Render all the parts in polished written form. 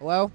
Hello?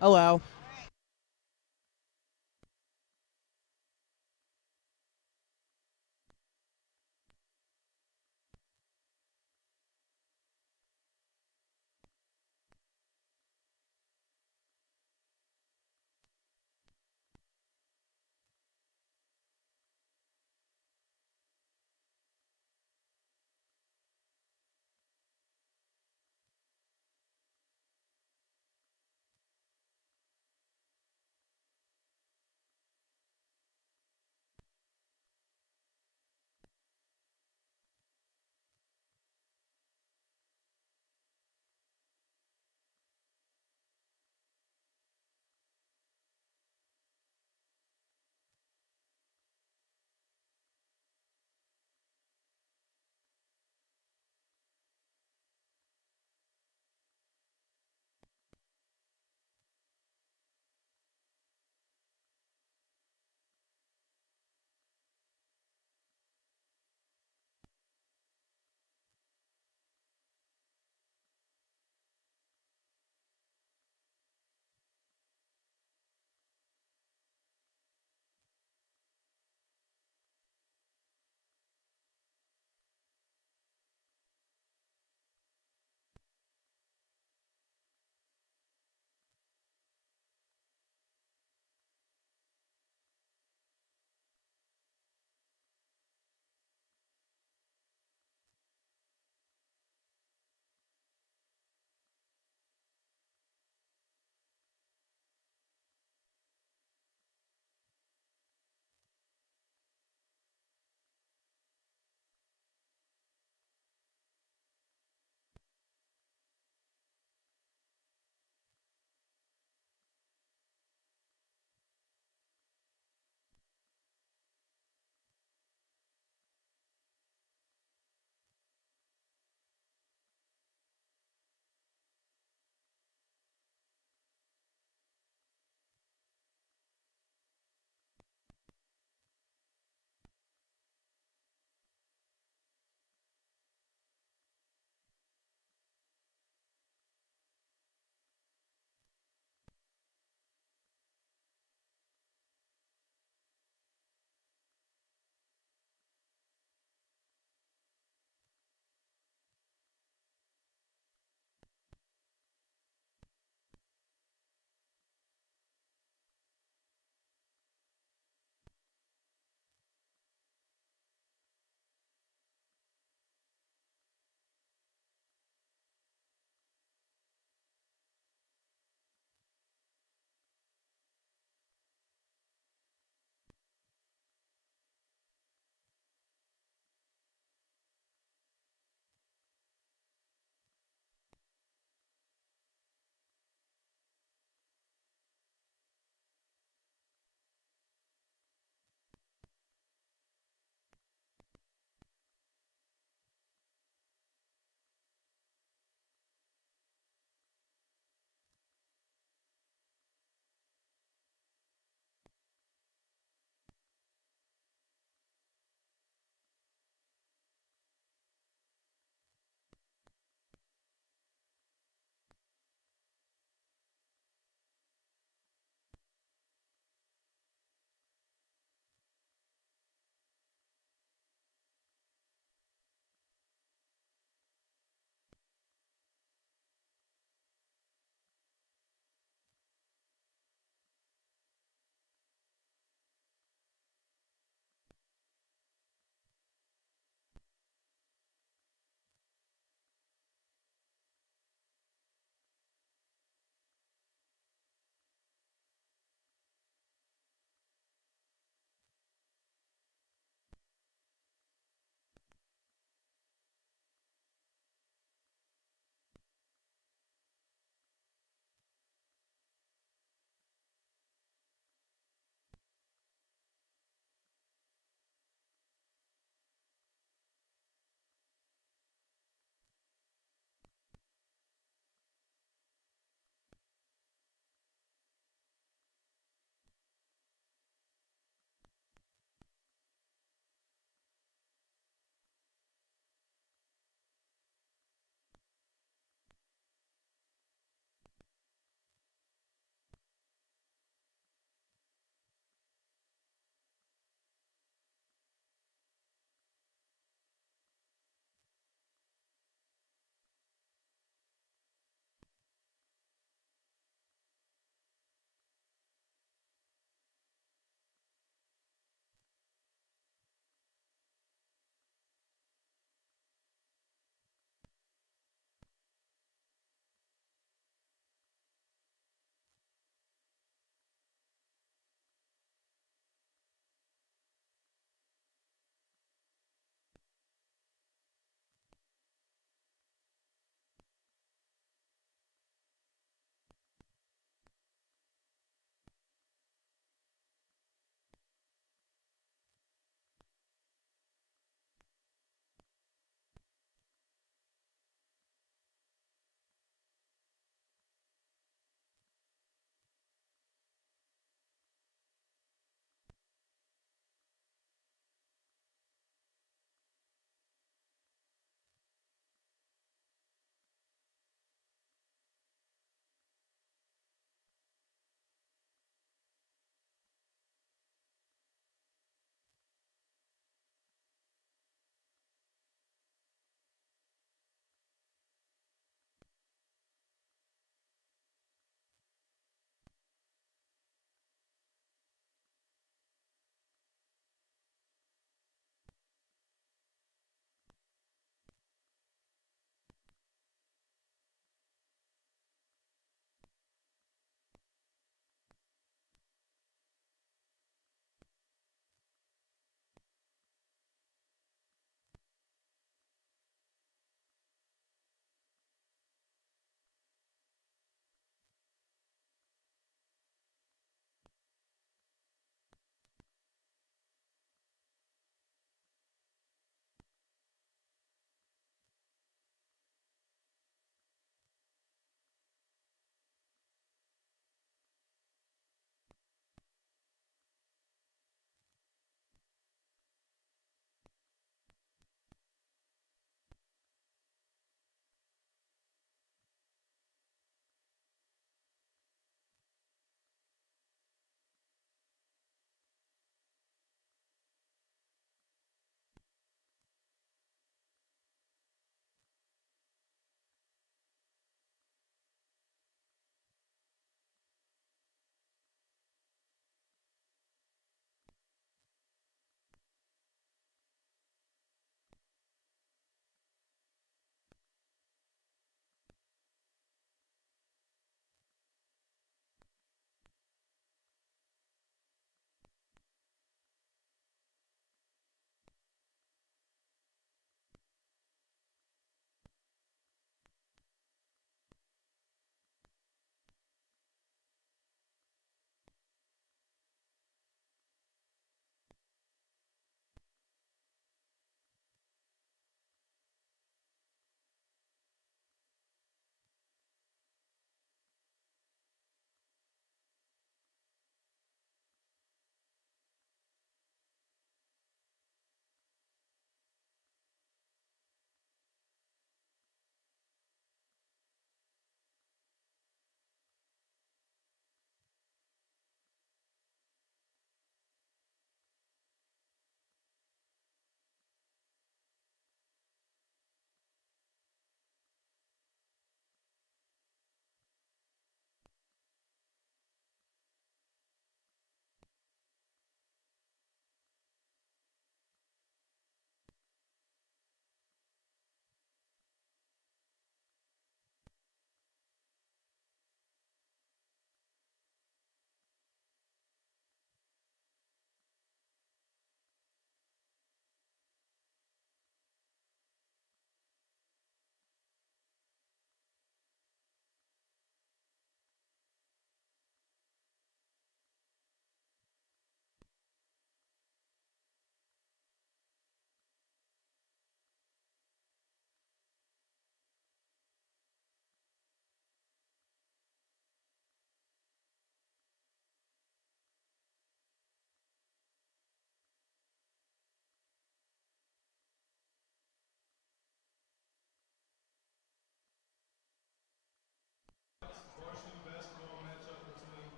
Hello?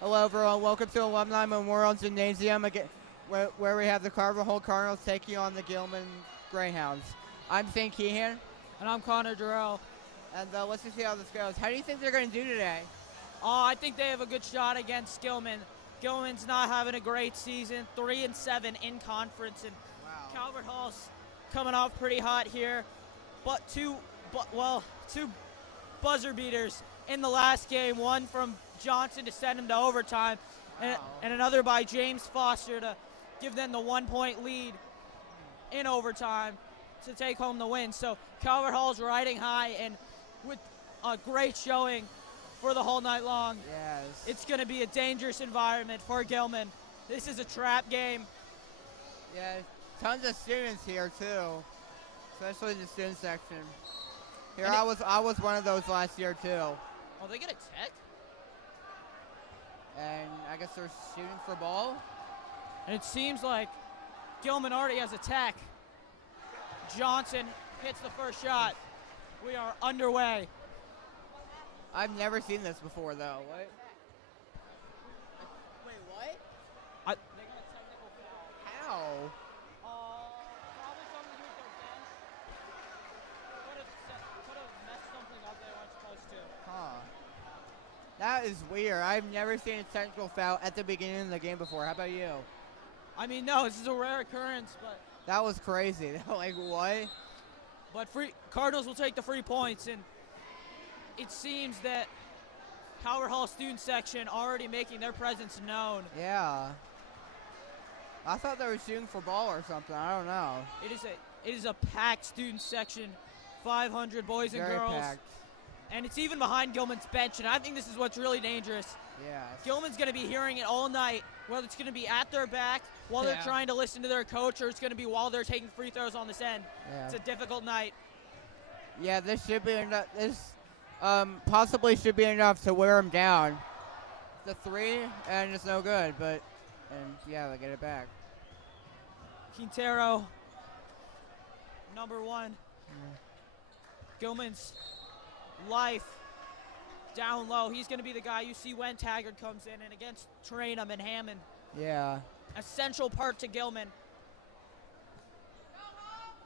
Hello, everyone. Welcome to Alumni Memorial Gymnasium, where we have the Carver Hall Cardinals taking on the Gilman Greyhounds. I'm St. Keehan. And I'm Connor Durrell. And let's just see how this goes. How do you think they're going to do today? I think they have a good shot against Gilman. Gilman's not having a great season, 3-7 in conference, and wow. Calvert Hall's coming off pretty hot here. But two buzzer beaters in the last game, one from Johnson to send him to overtime, wow. and another by James Foster to give them the 1-point lead in overtime to take home the win. So Calvert Hall's riding high, and with a great showing for the whole night long. Yes. It's going to be a dangerous environment for Gilman. This is a trap game. Yeah, tons of students here too, especially the student section. Here, I was one of those last year too. Oh, they get a tech? And I guess they're shooting for ball. And it seems like Gilman already has a tech. Johnson hits the first shot. We are underway. I've never seen this before, though. What? Wait, what? They got a technical foul. How? Probably something to do with their bench. Could have messed something up they weren't supposed to. Huh. That is weird. I've never seen a technical foul at the beginning of the game before. How about you? I mean, no, this is a rare occurrence, but that was crazy. Like, what? But Cardinals will take the free points, and it seems that Calvert Hall student section already making their presence known. Yeah. I thought they were shooting for ball or something. I don't know. It is a packed student section, 500 boys and Very girls. packed. And it's even behind Gilman's bench, and I think this is what's really dangerous. Yeah. Gilman's going to be hearing it all night, whether it's going to be at their back while they're trying to listen to their coach, or it's going to be while they're taking free throws on this end. Yeah. It's a difficult night. Yeah, this should be enough. This possibly should be enough to wear them down. The three, and it's no good, but yeah, they get it back. Quintero, number one. Gilman's life down low. He's going to be the guy you see when Taggart comes in, and against Trainham and Hammond. Yeah. essential part to Gilman.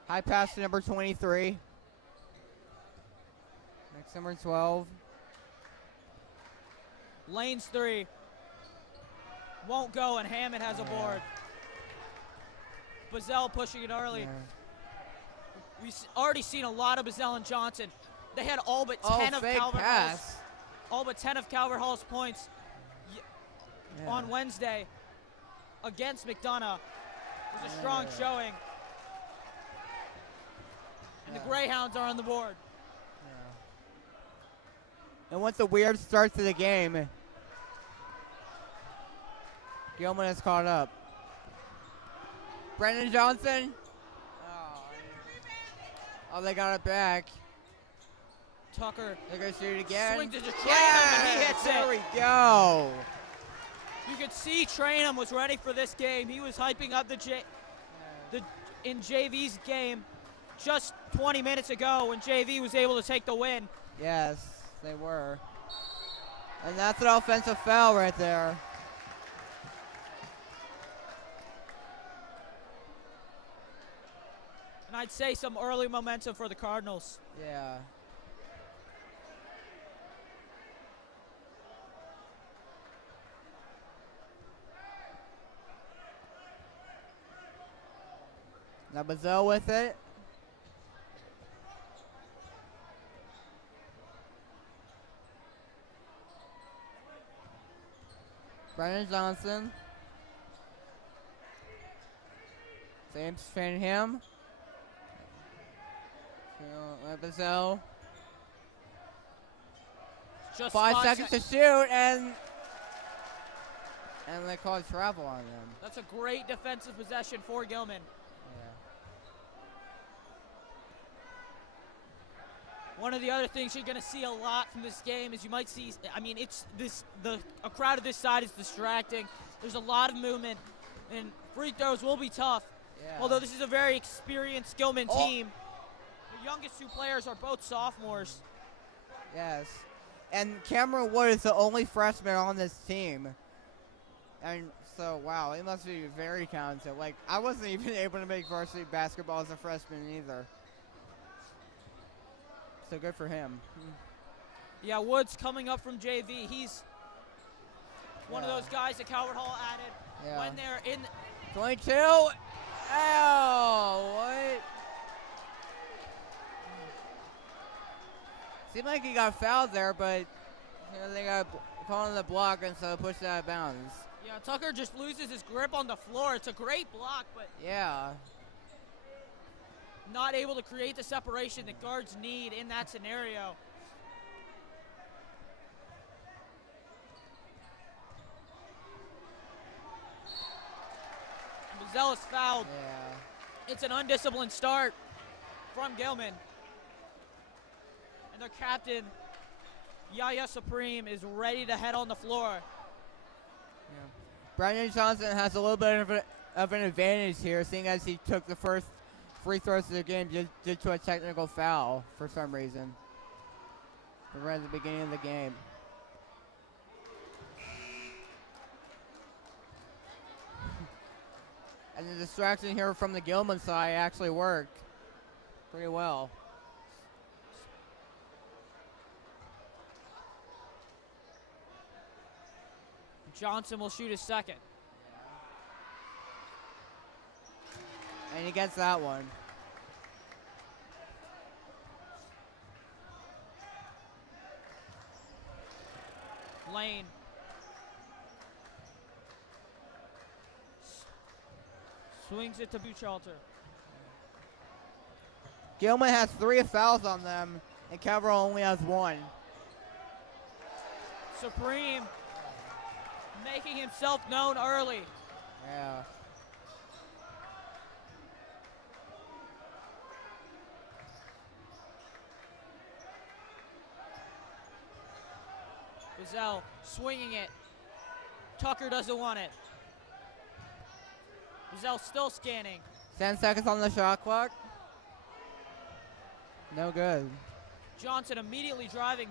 High pass to number 23. Next number 12. Lane's three. Won't go, and Hammond has a board. Bazell pushing it early. Yeah. We've already seen a lot of Bazell and Johnson. They had all but 10 of Calvert Hall's points on Wednesday against McDonough. It was a strong showing. And the Greyhounds are on the board. And once a weird start to the game, Gilman has caught up. Brendan Johnson. Oh, they got it back. Tucker. They're going to shoot it again. Swings it to Trainham, and he hits it. There we go. You could see Trainham was ready for this game. He was hyping up in JV's game just 20 minutes ago when JV was able to take the win. Yes, they were. And that's an offensive foul right there. And I'd say some early momentum for the Cardinals. Yeah. Now Bazell with it. Brennan Johnson. James Finham. Bazell. Just 5 seconds to shoot, and they called travel on them. That's a great defensive possession for Gilman. One of the other things you're going to see a lot from this game is you might see, a crowd of this side is distracting. There's a lot of movement, and free throws will be tough. Yeah. Although this is a very experienced Gilman team. The youngest two players are both sophomores. Yes. And Cameron Wood is the only freshman on this team. And so, wow, he must be very talented. Like, I wasn't even able to make varsity basketball as a freshman either. So good for him. Yeah, Woods coming up from JV. He's one of those guys that Calvert Hall added when they're in. 22. Ow, what? Seemed like he got fouled there, but they got called on the block and so pushed it out of bounds. Yeah, Tucker just loses his grip on the floor. It's a great block, but not able to create the separation that guards need in that scenario. Bazell is fouled. Yeah. It's an undisciplined start from Gilman. And their captain, Yaya Supreme, is ready to head on the floor. Yeah. Brandon Johnson has a little bit of an advantage here, seeing as he took the first free throws of the game due to a technical foul for some reason. Right at the beginning of the game. And the distraction here from the Gilman side actually worked pretty well. Johnson will shoot his second. And he gets that one. Lane. Swings it to Buchalter. Gilman has 3 fouls on them, and Calvert only has 1. Supreme making himself known early. Yeah. Bazell swinging it. Tucker doesn't want it. Bazell still scanning. 10 seconds on the shot clock. No good. Johnson immediately driving.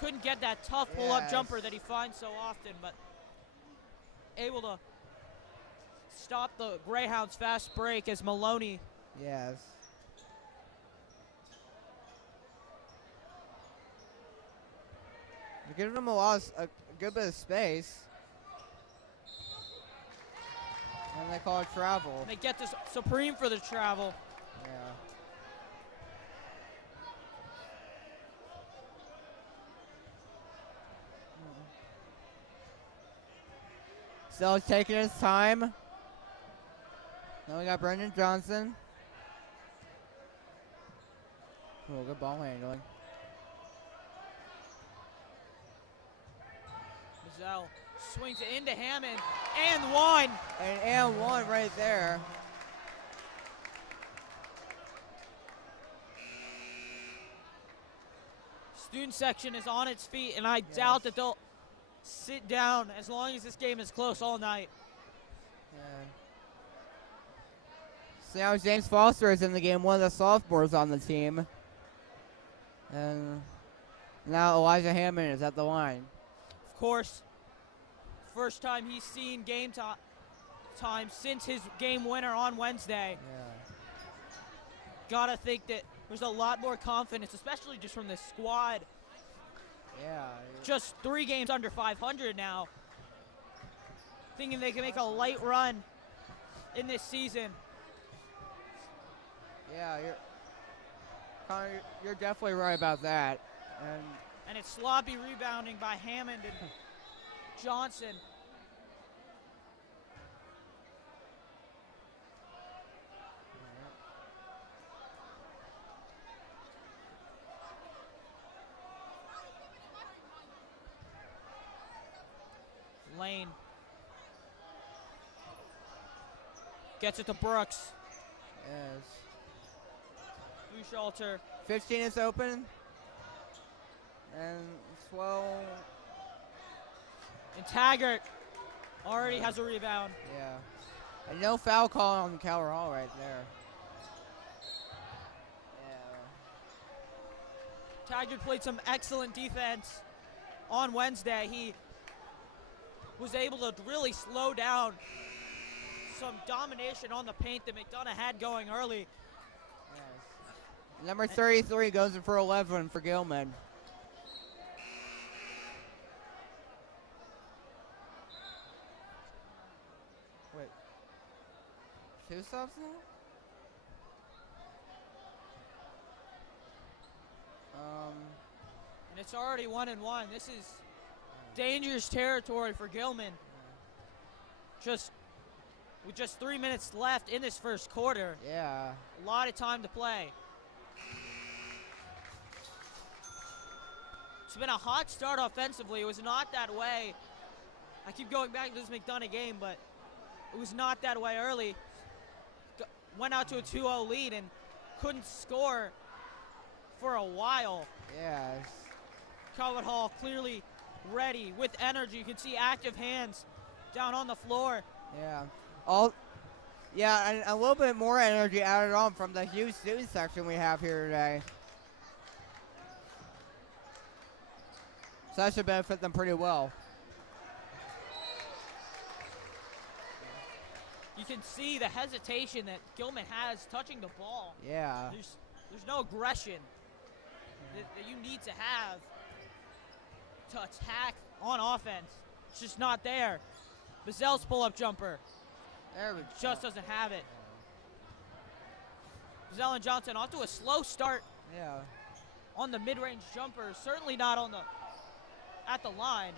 Couldn't get that tough pull-up jumper that he finds so often, but able to stop the Greyhounds' fast break as Maloney. Yes. You're giving him a good bit of space. And they call it travel. And they get this Supreme for the travel. Yeah. Still taking his time. Then we got Brendan Johnson. Oh, good ball handling. Mazzell swings it into Hammond, and one. And one right there. Student section is on its feet, and I doubt that they'll sit down as long as this game is close all night. Yeah. So now James Foster is in the game, one of the sophomores on the team. And now Elijah Hammond is at the line. Of course, first time he's seen game time since his game winner on Wednesday. Yeah. Gotta think that there's a lot more confidence, especially just from this squad. Yeah. Just 3 games under 500 now. Thinking they can make a light run in this season. Yeah, Connor, you're definitely right about that. And it's sloppy rebounding by Hammond and Johnson. Lane gets it to Brooks. Yes. Buchalter. 15 is open. And 12. And Taggart already has a rebound. Yeah. And no foul call on Calvert Hall right there. Yeah. Taggart played some excellent defense on Wednesday. He was able to really slow down some domination on the paint that McDonough had going early. Yes. Number 33 goes in for 11 for Gilman. Wait. 2 stops now? And it's already 1-1. This is dangerous territory for Gilman. With just 3 minutes left in this first quarter. Yeah. A lot of time to play. It's been a hot start offensively. It was not that way. I keep going back to this McDonough game, but it was not that way early. Went out to a 2-0 lead and couldn't score for a while. Yes. Calvert Hall clearly ready with energy. You can see active hands down on the floor. Yeah. And a little bit more energy added on from the huge student section we have here today. So that should benefit them pretty well. You can see the hesitation that Gilman has touching the ball. Yeah. There's no aggression that you need to have to attack on offense. It's just not there. Bazell's pull-up jumper. There we go. Just doesn't have it. Bazell and Johnson off to a slow start. Yeah. On the mid-range jumper. Certainly not at the line.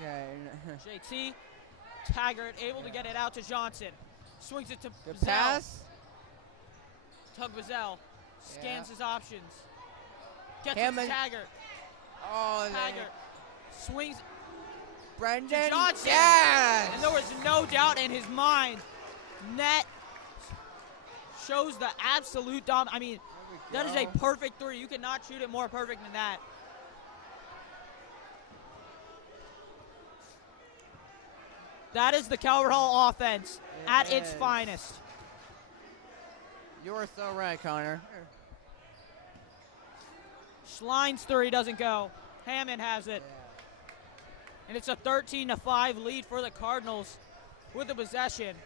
Okay. JT Taggart able to get it out to Johnson. Swings it to Good Bazell. pass. Tug Bazell scans his options. Gets Hammond. it to Taggart. Oh, Taggart swings Brendan to Johnson. Yes. And there was no doubt in his mind. Net shows the absolute I mean, that is a perfect 3. You cannot shoot it more perfect than that. That is the Calvert Hall offense at its finest. You are so right, Connor. Schlein's 3 doesn't go. Hammond has it. And it's a 13-5 lead for the Cardinals with the possession.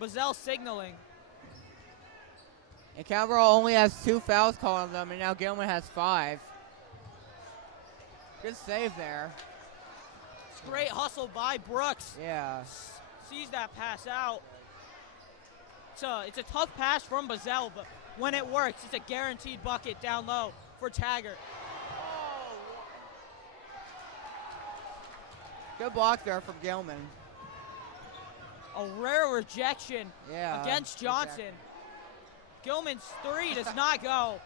Bazell signaling. And Calvert only has 2 fouls called on them, and now Gilman has 5. Good save there. It's great hustle by Brooks. Yeah. Sees that pass out. It's a tough pass from Bazell, but when it works, it's a guaranteed bucket down low for Taggart. Good block there from Gilman. A rare rejection against Johnson. Exactly. Gilman's 3 does not go.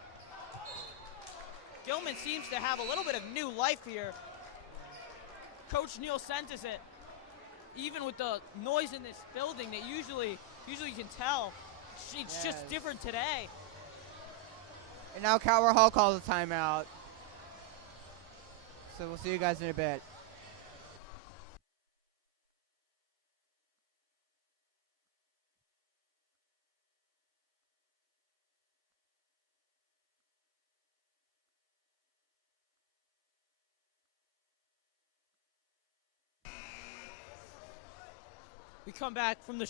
Gilman seems to have a little bit of new life here. Coach Neal senses it. Even with the noise in this building that usually you can tell, it's just different today. And now Calvert Hall calls a timeout. So we'll see you guys in a bit. We come back from the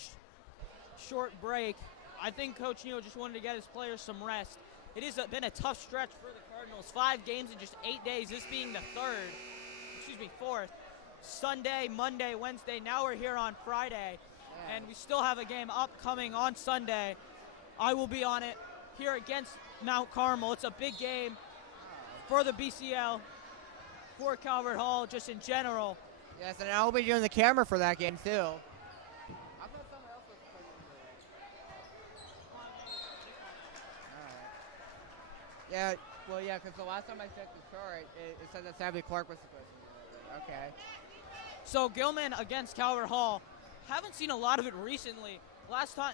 short break. I think Coach Neal just wanted to get his players some rest. It has been a tough stretch for the Cardinals. 5 games in just 8 days, this being the fourth. Sunday, Monday, Wednesday. Now we're here on Friday, and we still have a game upcoming on Sunday. I will be on it here against Mount Carmel. It's a big game for the BCL, for Calvert Hall, just in general. Yes, and I'll be doing the camera for that game too. Yeah, well, yeah, because the last time I checked the chart, it said that Savvy Clark was supposed to be there. Okay. So Gilman against Calvert Hall. Haven't seen a lot of it recently. Last time,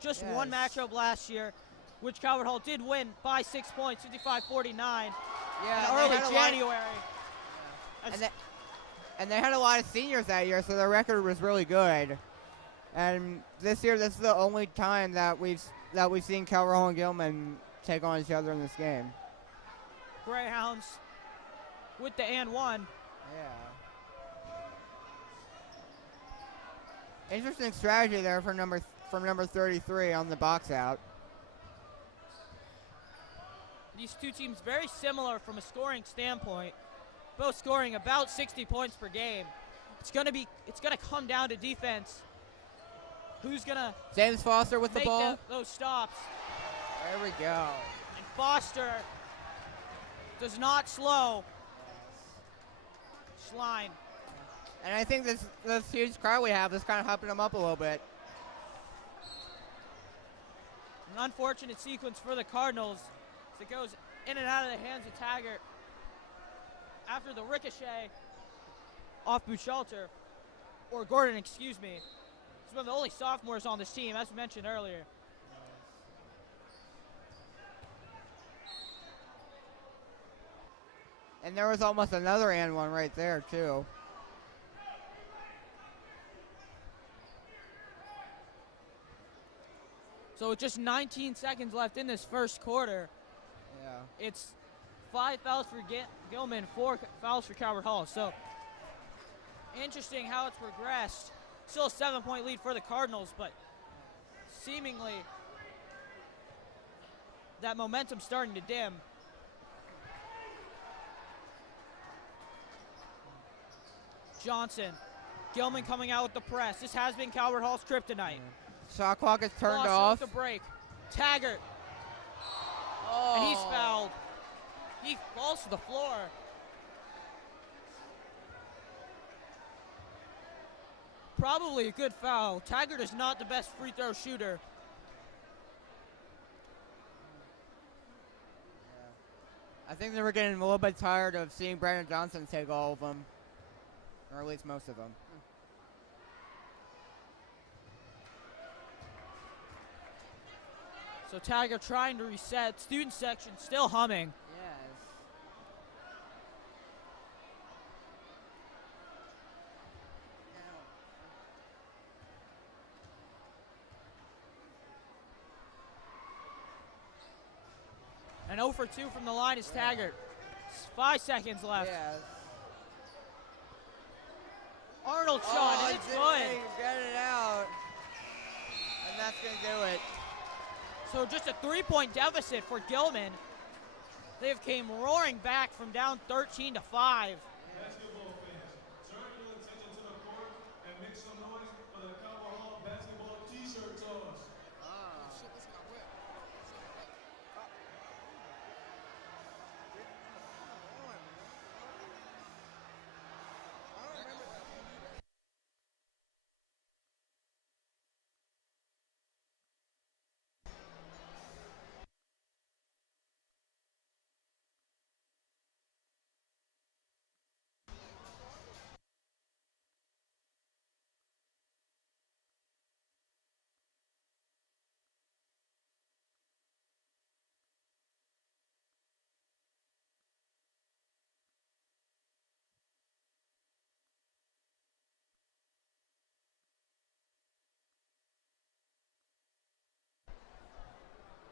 just one matchup last year, which Calvert Hall did win by 6 points, 55-49. Yeah, in early January. And they had a lot of seniors that year, so their record was really good. And this year, this is the only time that we've seen Calvert Hall and Gilman take on each other in this game. Greyhounds with the and one. Yeah. Interesting strategy there from number 33 on the box out. These two teams very similar from a scoring standpoint, both scoring about 60 points per game. It's gonna come down to defense. Who's gonna James Foster with the ball? Those stops. There we go. And Foster does not slow. Schlein. And I think this huge crowd we have is kind of hyping them up a little bit. An unfortunate sequence for the Cardinals as it goes in and out of the hands of Taggart after the ricochet off Buchalter, or Gordon, excuse me. He's one of the only sophomores on this team, as mentioned earlier. And there was almost another and one right there, too. So with just 19 seconds left in this first quarter, it's 5 fouls for Gilman, 4 fouls for Calvert Hall. So interesting how it's progressed. Still a 7-point lead for the Cardinals, but seemingly that momentum's starting to dim. Johnson. Gilman coming out with the press. This has been Calvert Hall's kryptonite. Shot clock is turned off. With the break. Taggart. And he's fouled. He falls to the floor. Probably a good foul. Taggart is not the best free throw shooter. I think they were getting a little bit tired of seeing Brandon Johnson take all of them. Or at least most of them. So Taggart trying to reset. Student section still humming. Yes. And 0 for 2 from the line is Taggart. 5 seconds left. Yes. Arnold shot, and it's good. Get it out. And that's going to do it. So just a 3-point deficit for Gilman. They've came roaring back from down 13 to 5. Basketball fans, turn your attention to the court and make some noise for the Calvert Hall basketball t-shirt toss. Shit, this got wet.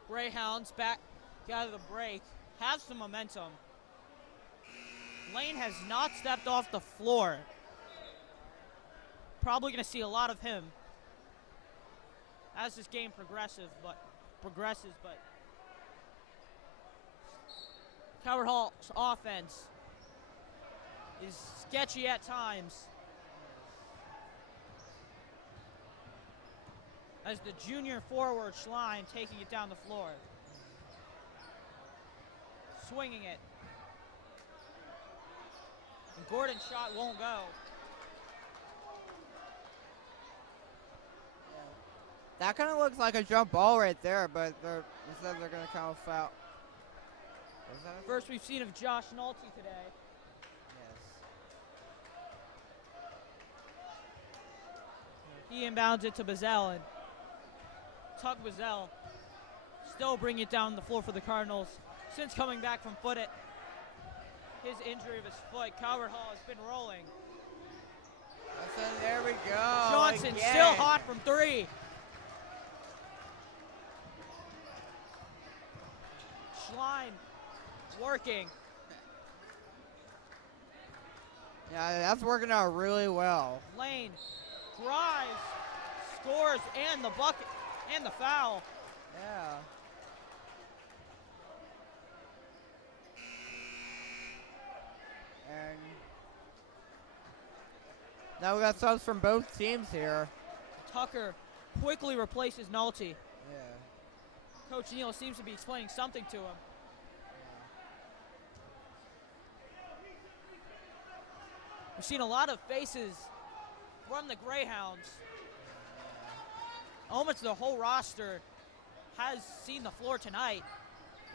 Greyhounds back out of the break, have some momentum. Lane has not stepped off the floor. Probably going to see a lot of him as this game progresses, but Calvert Hall's offense is sketchy at times as the junior forward Schlein taking it down the floor. Swinging it. And Gordon's shot won't go. That kind of looks like a jump ball right there, but instead they're going to count a foul. First we've seen of Josh Nolte today. Yes. He inbounds it to Bazell, and Tuck Bazell still bring it down the floor for the Cardinals. Since coming back from his injury of his foot, Calvert Hall has been rolling. There we go. Johnson again. still hot from 3. Schlein working. Yeah, that's working out really well. Lane drives, scores, and the bucket, and the foul. Yeah. And now we got subs from both teams here. Tucker quickly replaces Nolte. Yeah. Coach Neal seems to be explaining something to him. We've seen a lot of faces from the Greyhounds. Almost the whole roster has seen the floor tonight.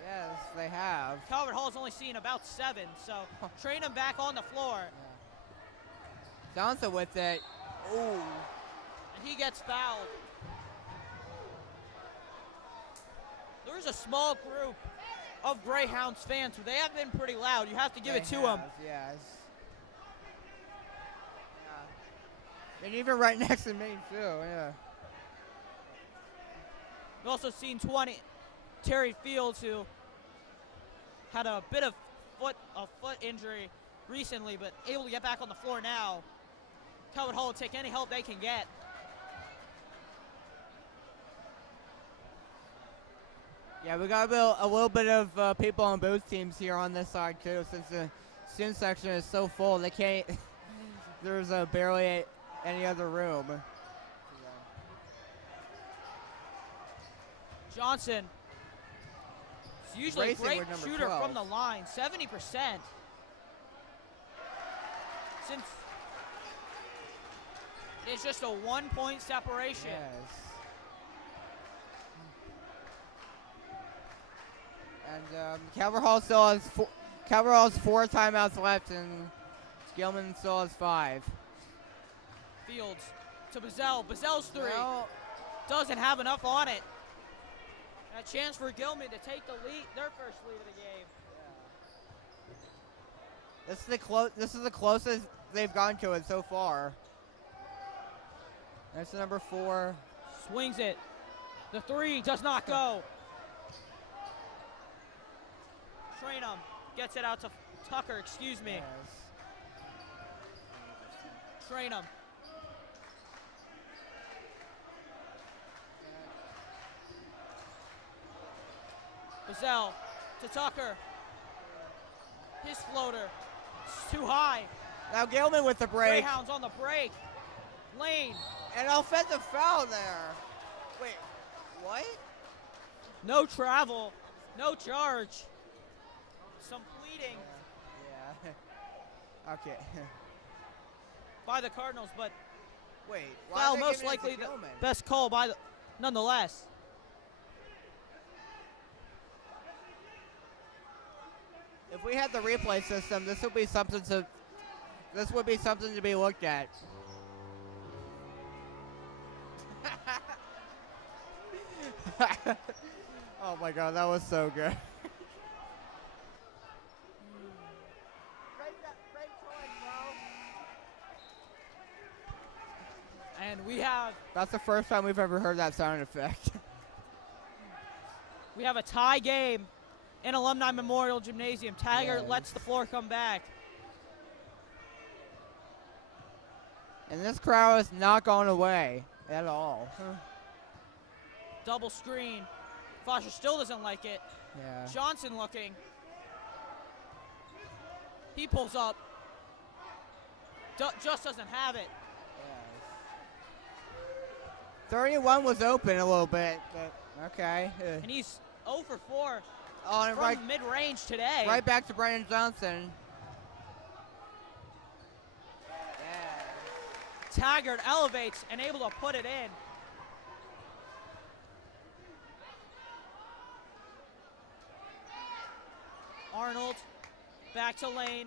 Yes, they have. Calvert Hall's only seen about 7, so train them back on the floor. Yeah. Johnson with it. Ooh. And he gets fouled. There's a small group of Greyhounds fans, but they have been pretty loud. You have to give it to them. Yes. Yeah. And even right next to me, too, yeah. We've also seen Terry Fields, who had a bit of foot injury recently, but able to get back on the floor now. Calvert Hall will take any help they can get. Yeah, we got a little bit of people on both teams here on this side too, since the student section is so full. They can't. There's barely any other room. Johnson is usually Racing a great with number shooter 12. from the line, 70%. Since it's just a 1-point separation. Yes. And Calvert Hall still has Calvert Hall has 4 timeouts left, and Gilman still has 5. Fields to Bazell. Bazell's 3 Well, doesn't have enough on it. And a chance for Gilman to take the lead, their first lead of the game. this is the closest they've gone to it so far. That's number 4. Swings it. The 3 does not go. Trainum gets it out to Tucker, excuse me. Yes. Train him. Bazell to Tucker. His floater. It's too high. Now Gilman with the break. Greyhounds on the break. Lane. An offensive foul there. Wait, what? No travel. No charge. Some pleading Yeah. Okay. by the Cardinals, but Wait, why foul are they most giving it to likely the Gilman? best call by the, nonetheless. If we had the replay system, this would be something to be looked at. Oh my god, that was so good. And we have That's the first time we've ever heard that sound effect. a tie game in Alumni Memorial Gymnasium. Taggart Yes. lets the floor come back. And this crowd is not going away at all. Double screen. Foster still doesn't like it. Yeah. Johnson looking. He pulls up. Just doesn't have it. 31 was open a little bit, but okay. And he's 0 for 4 Oh, and from mid-range today. right back to Brandon Johnson. Taggart elevates and able to put it in. Arnold back to Lane.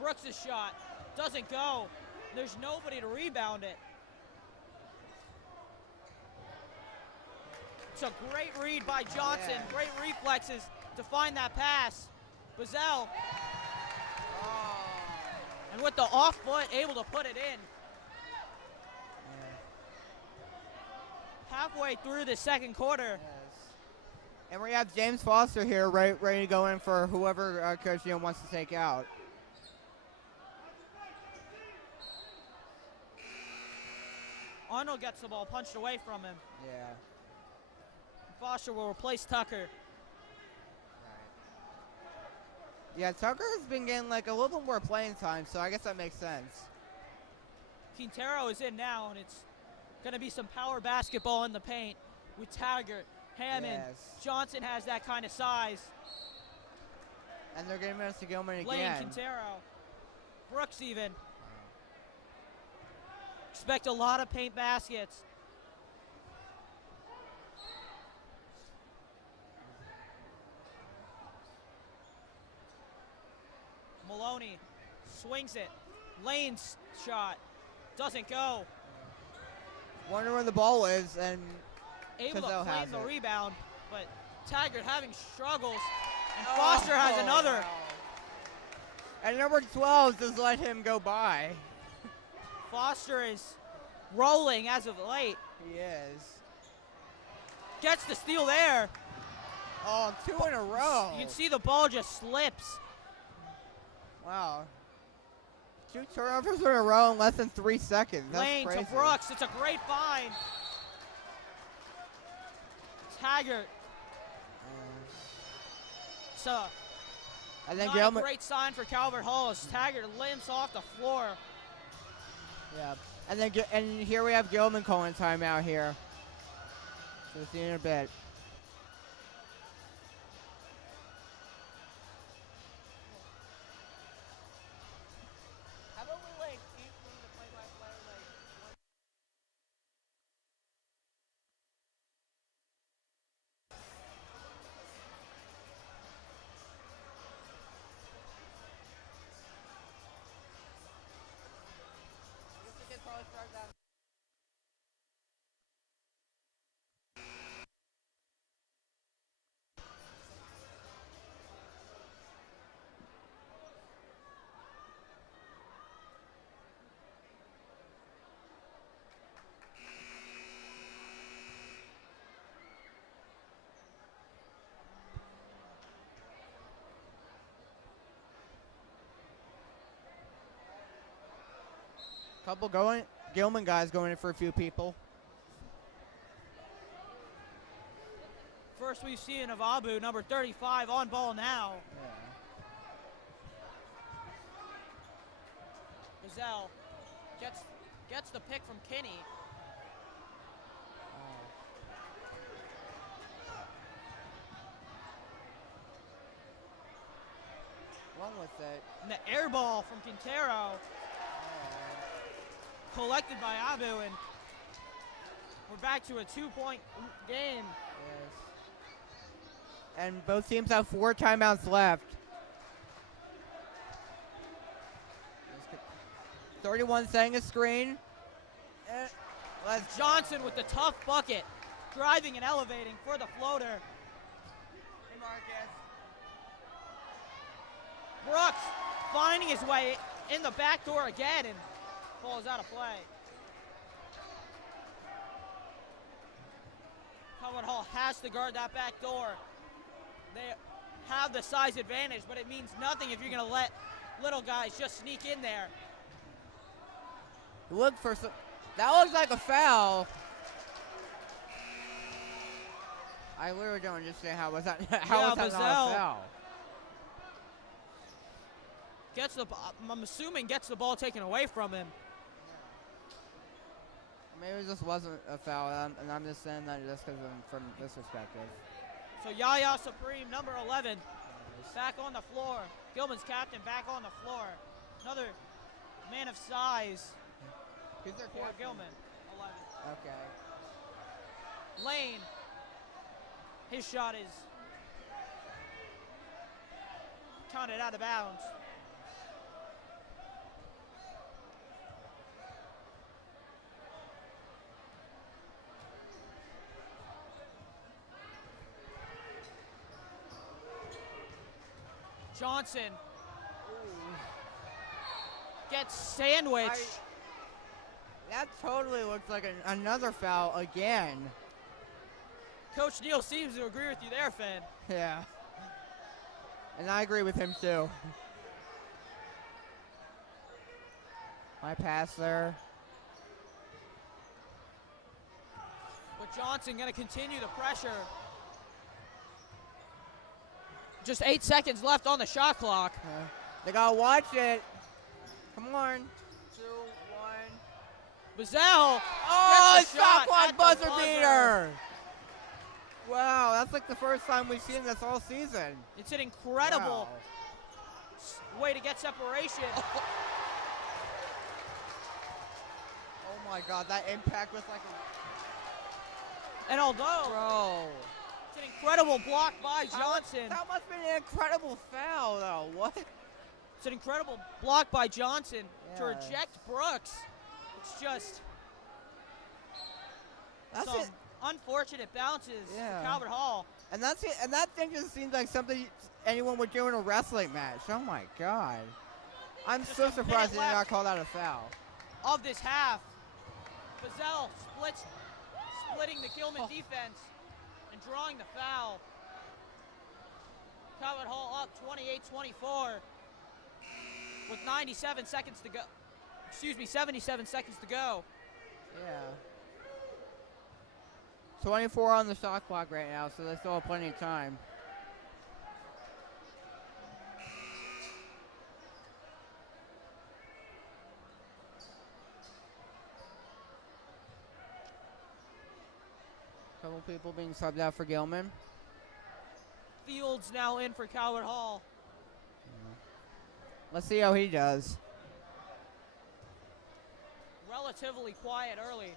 Brooks' shot doesn't go. There's nobody to rebound it. It's a great read by Johnson. Yeah. Great reflexes to find that pass. Bazell. And with the off foot, able to put it in. Halfway through the second quarter. And we have James Foster here, ready to go in for whoever Coach Young wants to take out. Arnold gets the ball punched away from him. Yeah. Foster will replace Tucker. Yeah, Tucker has been getting like a little bit more playing time, so I guess that makes sense. Quintero is in now, and it's going to be some power basketball in the paint with Taggart, Hammond. Yes. Johnson has that kind of size. And they're giving us to Gilman Lane, again. Quintero, Brooks even. Expect a lot of paint baskets. Maloney swings it. Lane's shot doesn't go. Wonder where the ball is, and Able to Cazell claim has the it. rebound, but Taggart having struggles, and Foster has another. wow. And number 12 just let him go by. Foster is rolling as of late. He is. Gets the steal there. Oh, 2 in a row. You can see the ball just slips. Wow. 2 turnovers in a row in less than 3 seconds. That's Lane crazy. to Brooks. It's a great find. Taggart. So And then not Gilman. a great sign for Calvert Hall as Taggart limps off the floor. Yeah. And then and here we have Gilman calling timeout here. So we'll see you in a bit. Couple Gilman guys going in for a few people. First we've seen of Abu, number 35, on ball now. Yeah. Gazelle gets the pick from Kinney. One with it. And the air ball from Quintero. Collected by Abu, and we're back to a 2-point game. Yes. And both teams have 4 timeouts left. 31 setting a screen. Johnson with the tough bucket, driving and elevating for the floater. Hey, Marcus. Brooks finding his way in the back door again and falls out of play. Calvert Hall has to guard that back door. They have the size advantage, but it means nothing if you're going to let little guys just sneak in there. Look for some. That looks like a foul. I literally don't understand how was that. How was that not a foul? I'm assuming gets the ball taken away from him. Maybe it just wasn't a foul, and I'm just saying that just because from this perspective. So Yaya Supreme, number 11, back on the floor. Gilman's captain back on the floor. Another man of size Who's their for captain? Gilman, 11. Okay. Lane, his shot is counted out of bounds. Johnson gets sandwiched. That totally looks like another foul again. Coach Neal seems to agree with you there, Finn. Yeah. And I agree with him too. My pass there. But Johnson going to continue the pressure. Just 8 seconds left on the shot clock. They gotta watch it. Come on. 2, 1. Bazell. Oh, gets the shot shot clock at the buzzer beater. Wow, that's like the first time we've seen this all season. It's an incredible way to get separation. Oh my God, that impact was like And although Bro. it's an incredible block by Johnson. That must have been an incredible foul, though. What? It's an incredible block by Johnson to Yeah. reject Brooks. It's just That's some it. unfortunate bounces Yeah. for Calvert Hall. And that's it. And that thing just seems like something anyone would do in a wrestling match. Oh my God. I'm Just so a surprised minute they did not left. call that a foul. Of this half, Bazell splitting the Gilman defense and drawing the foul. Calvert Hall up 28-24 with 77 seconds to go. 77 seconds to go. Yeah. 24 on the shot clock right now, so they still have plenty of time. Couple people being subbed out for Gilman. Fields now in for Calvert Hall. Let's see how he does. Relatively quiet early.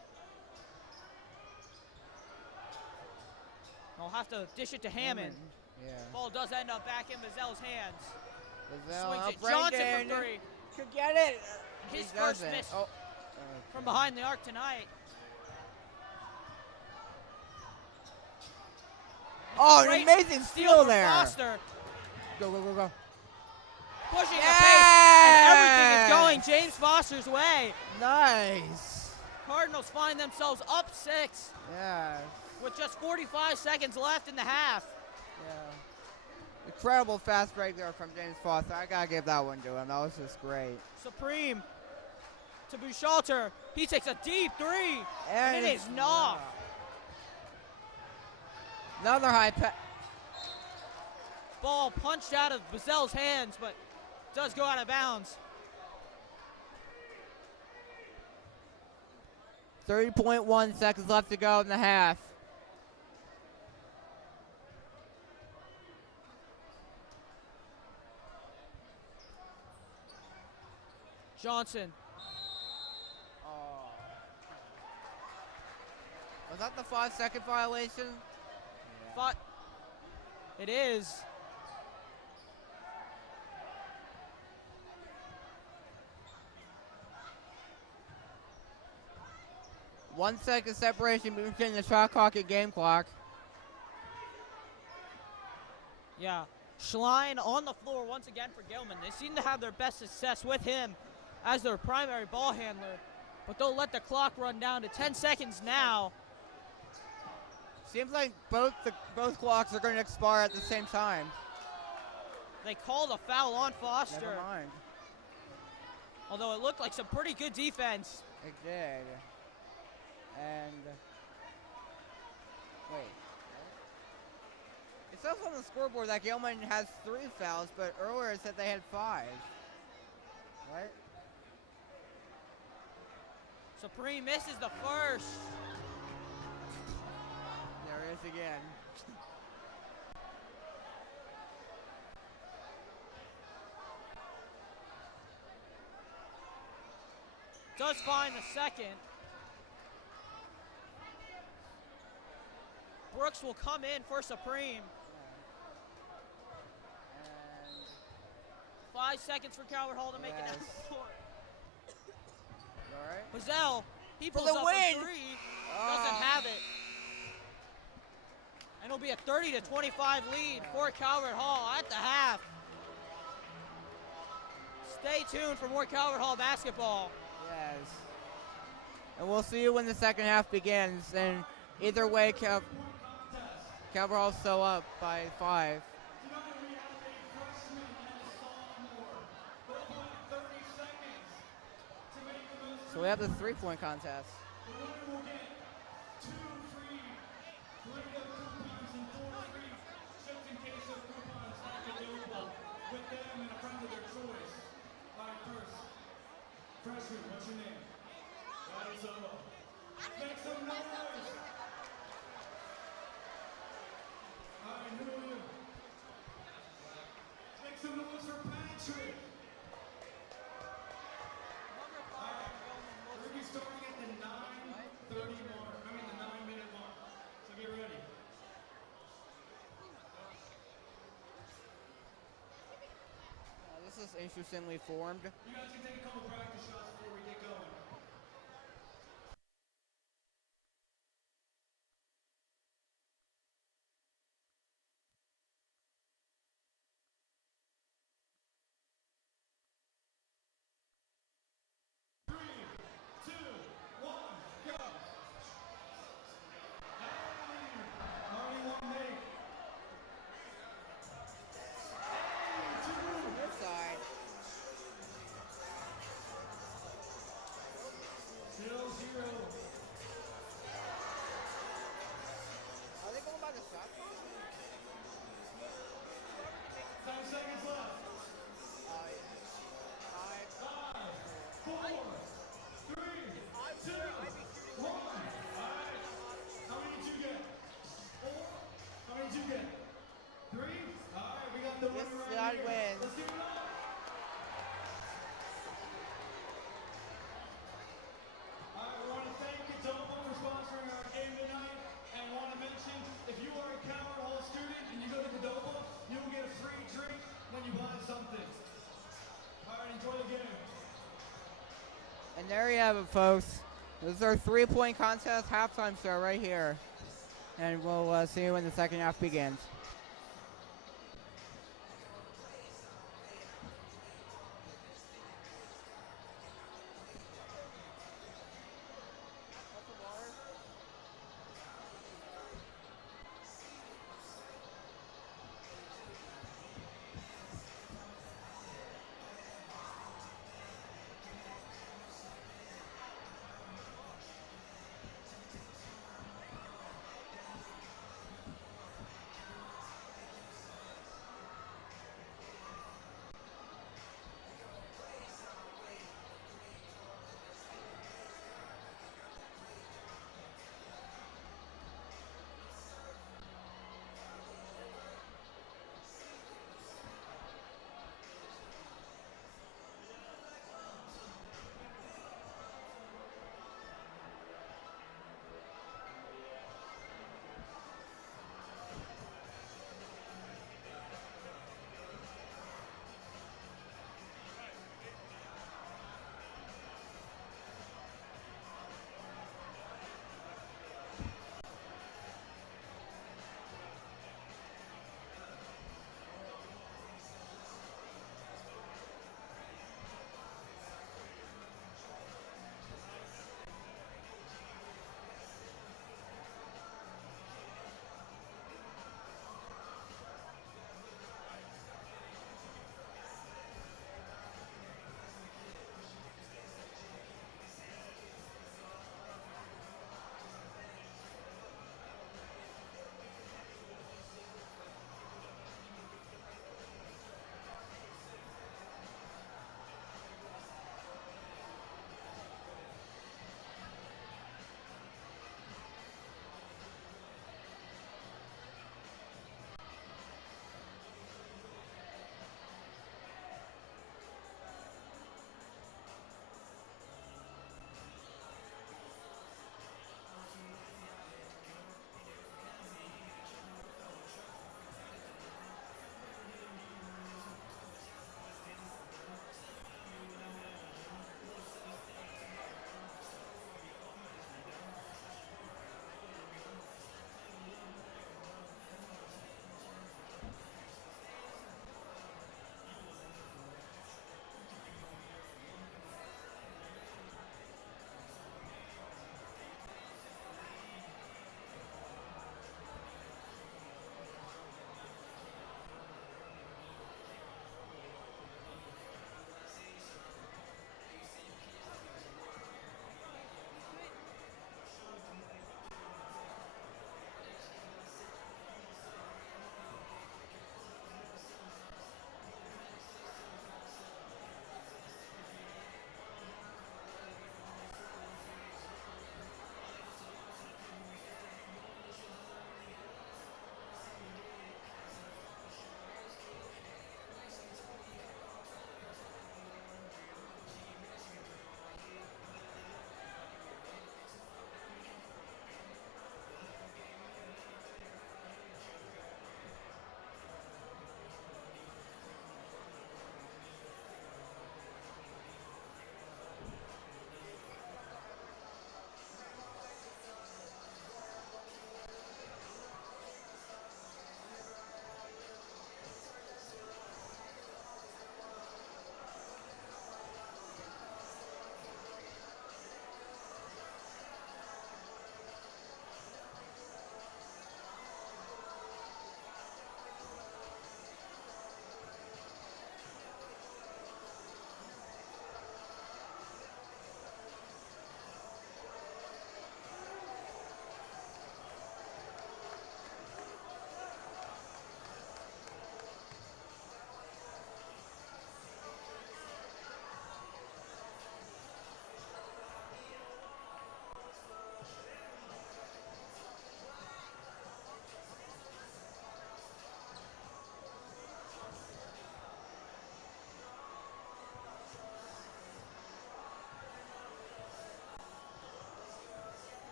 I'll have to dish it to Hammond. Yeah. Ball does end up back in Bazell's hands. Bazell Swings up, it. Johnson Brendan. from three. Could get it. His He first doesn't. miss Oh. from behind the arc tonight. Oh, an Great amazing steal steal from there. Foster. Go, go, go, go. Pushing Yes! the pace, and everything is going James Foster's way. Nice. Cardinals find themselves up 6 Yeah. with just 45 seconds left in the half. Yeah. Incredible fast break there from James Foster. I gotta give that one to him. That was just great. Supreme to Buchalter. He takes a deep three, and it it's is not. Another high pass. Ball punched out of Bazel's hands, but does go out of bounds. 30.1 seconds left to go in the half. Johnson. Oh. Was that the 5-second violation? But it is. One second separation between the shot clock and game clock. Yeah. Schlein on the floor once again for Gilman. They seem to have their best success with him as their primary ball handler, but they'll let the clock run down to 10 seconds now. Seems like both clocks are going to expire at the same time. They called a foul on Foster. Never mind. Although it looked like some pretty good defense. It did. And wait. It says on the scoreboard that Gilman has 3 fouls, but earlier it said they had 5. Right? Supreme misses the first. There it is again. Does find the second. Brooks will come in for Supreme. And 5 seconds for Calvert Hall to make it down Yes. the floor. all right. Bazel, he For pulls the up win! for 3. Doesn't have it. And it'll be a 30-25 lead for Calvert Hall at the half. Stay tuned for more Calvert Hall basketball. Yes. And we'll see you when the second half begins. And either way, Calvert Hall's still up by 5. So we have the 3-point contest. Freshman, what's your name? Ryan Solo. Make some noise! Alright, who are you? Make some noise for Patrick! Alright, we're gonna be starting at the 9:30 mark. I mean the 9-minute mark. So get ready. This is interestingly formed. You guys can take a couple practice shots before we get going. Good side. Still 0. Are they going by the shot clock? 5 seconds left. 5, 4, 3, 2, 1. Alright. How many did you get? 4? How many did you get? 3? Alright, we got the This winner right side here. wins. Let's give it up. Alright, we want to thank Katoma for sponsoring our game tonight, and want to mention, if you are a Calvert Hall student and you go to Cadova, you will get a free drink when you buy something. Alright, enjoy the game. And there you have it, folks. This is our 3-point contest halftime show right here. And we'll see you when the second half begins.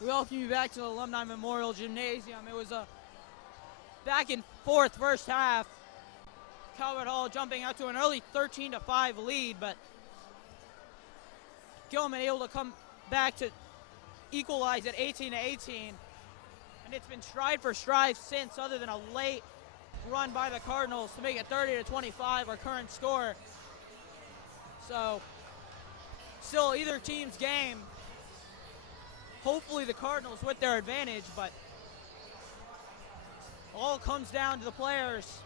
We welcome you back to the Alumni Memorial Gymnasium. It was a back and forth first half. Calvert Hall jumping out to an early 13-5 lead, but Gilman able to come back to equalize at 18-18. And it's been stride for stride since, other than a late run by the Cardinals to make it 30-25, our current score. So, still either team's game. Hopefully the Cardinals with their advantage, but all comes down to the players.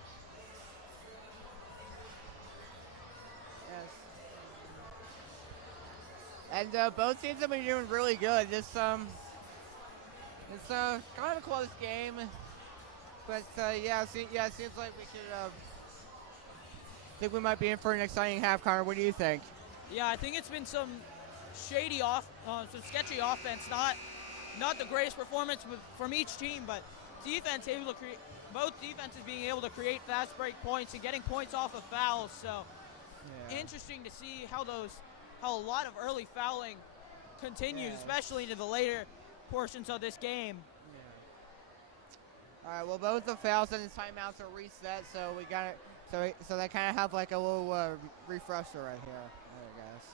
Yes. And both teams have been doing really good. It's kind of a close game, but yeah, it seems like we could. Think we might be in for an exciting half, Connor. What do you think? Yeah, I think it's been some sketchy offense. Not the greatest performance from each team, but defense able to create. Both defenses being able to create fast break points and getting points off of fouls. So interesting to see how a lot of early fouling continues, especially into the later portions of this game. All right. Well, both the fouls and the timeouts are reset, so we got it. So they kind of have like a little refresher right here, I guess.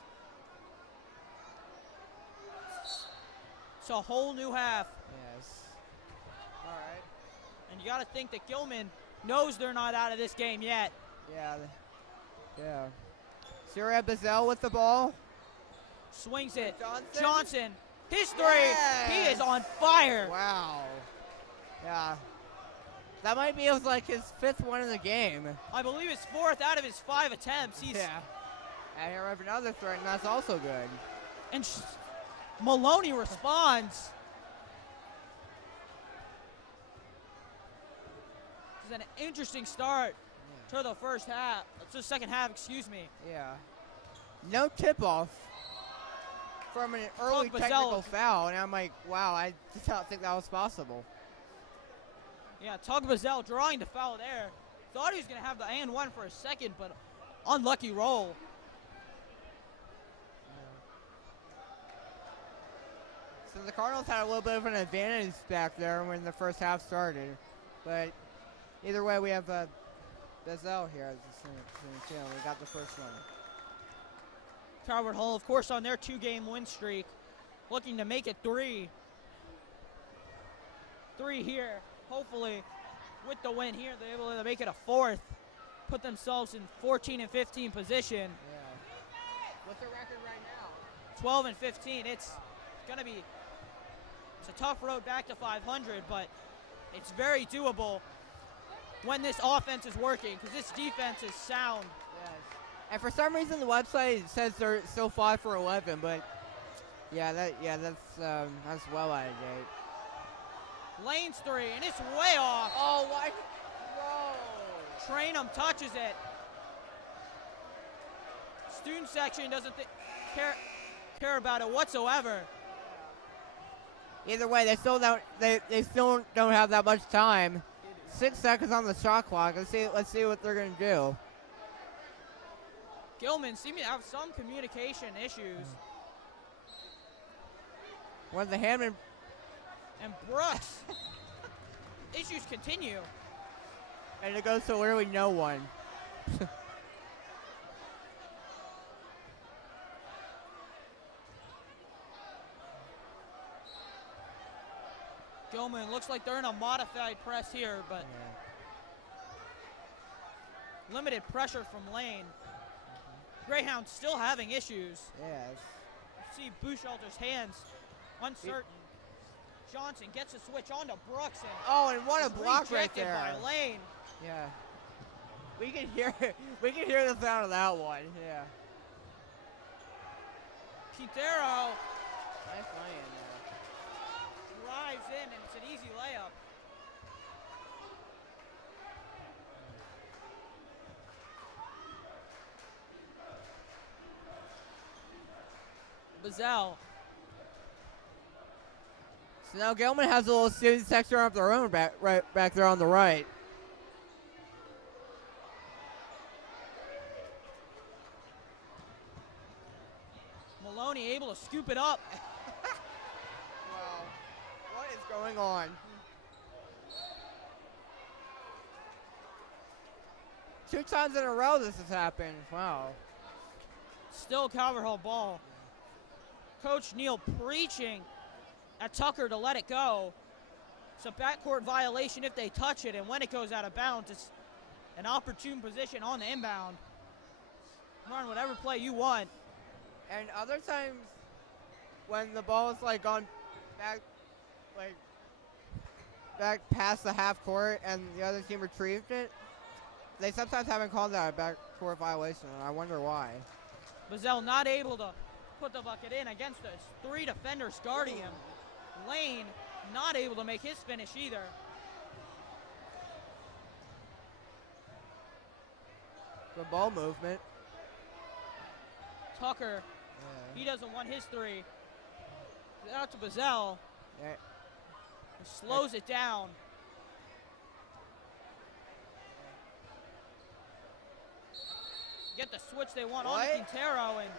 It's a whole new half. Yes. All right. And you got to think that Gilman knows they're not out of this game yet. Yeah. Syria Bazell with the ball. Swings it. Johnson. Johnson. His three. Yes. He is on fire. Wow. Yeah. That might be like his 5th one in the game. I believe it's 4th out of his 5 attempts. And here we have another threat, and that's also good. And Maloney responds. This is an interesting start to the first half. To the second half, excuse me. Yeah. No tip-off from an early technical foul, and I'm like, wow, I did not think that was possible. Yeah, Tug Bazell drawing the foul there. Thought he was going to have the and one for a second, but unlucky roll. So the Cardinals had a little bit of an advantage back there when the first half started. But either way, we have Bazell here as the channel. We got the first one. Calvert Hall, of course, on their 2-game win streak, looking to make it 3. 3 here. Hopefully, with the win here, they're able to make it a 4th, put themselves in 14 and 15 position. Yeah. What's the record right now? 12 and 15. It's going to be a tough road back to 500, but it's very doable when this offense is working, because this defense is sound. Yes. And for some reason, the website says they're still 5 for 11, but that's well out of date. Lane's 3, and it's way off. Oh, why? Whoa. Trainum touches it. Student section doesn't care about it whatsoever. Either way, they still don't have that much time. 6 seconds on the shot clock. Let's see what they're gonna do. Gilman seems to have some communication issues. When the Hammond and Brooks. Issues continue. And it goes to literally no one. Gilman looks like they're in a modified press here, but limited pressure from Lane. Greyhound still having issues. Yes. See Buchalter's hands uncertain. Johnson gets a switch on to Brooks. And what a block right there. By Lane. Yeah. We can hear the sound of that one. Yeah. Quintero. Nice laying there. Drives in, and it's an easy layup. Bazell. So now Gilman has a little student section of their own right back there on the right. Maloney able to scoop it up. Wow. is going on? 2 times in a row this has happened. Wow. Still Calvert Hall ball. Coach Neal preaching at Tucker to let it go. It's a backcourt violation if they touch it, and when it goes out of bounds, it's an opportune position on the inbound. Run whatever play you want. And other times when the ball is like gone back past the half court and the other team retrieved it, they sometimes haven't called that a backcourt violation, and I wonder why. Bazell not able to put the bucket in against us. 3 defenders guarding him. Lane not able to make his finish either. Good ball movement. Tucker, he doesn't want his 3. Out to Bazell. Yeah. Slows it down. Get the switch they want on Quintero, and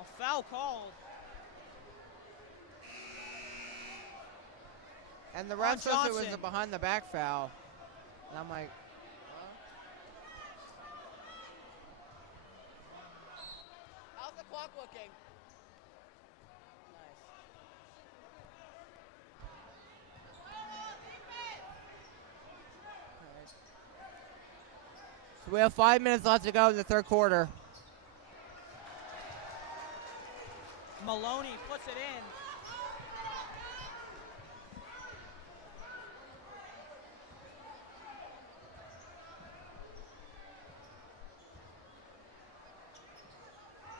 a foul called. And the ref says it was a behind the back foul. And I'm like, huh? How's the clock looking? So we have 5 minutes left to go in the third quarter. Maloney puts it in.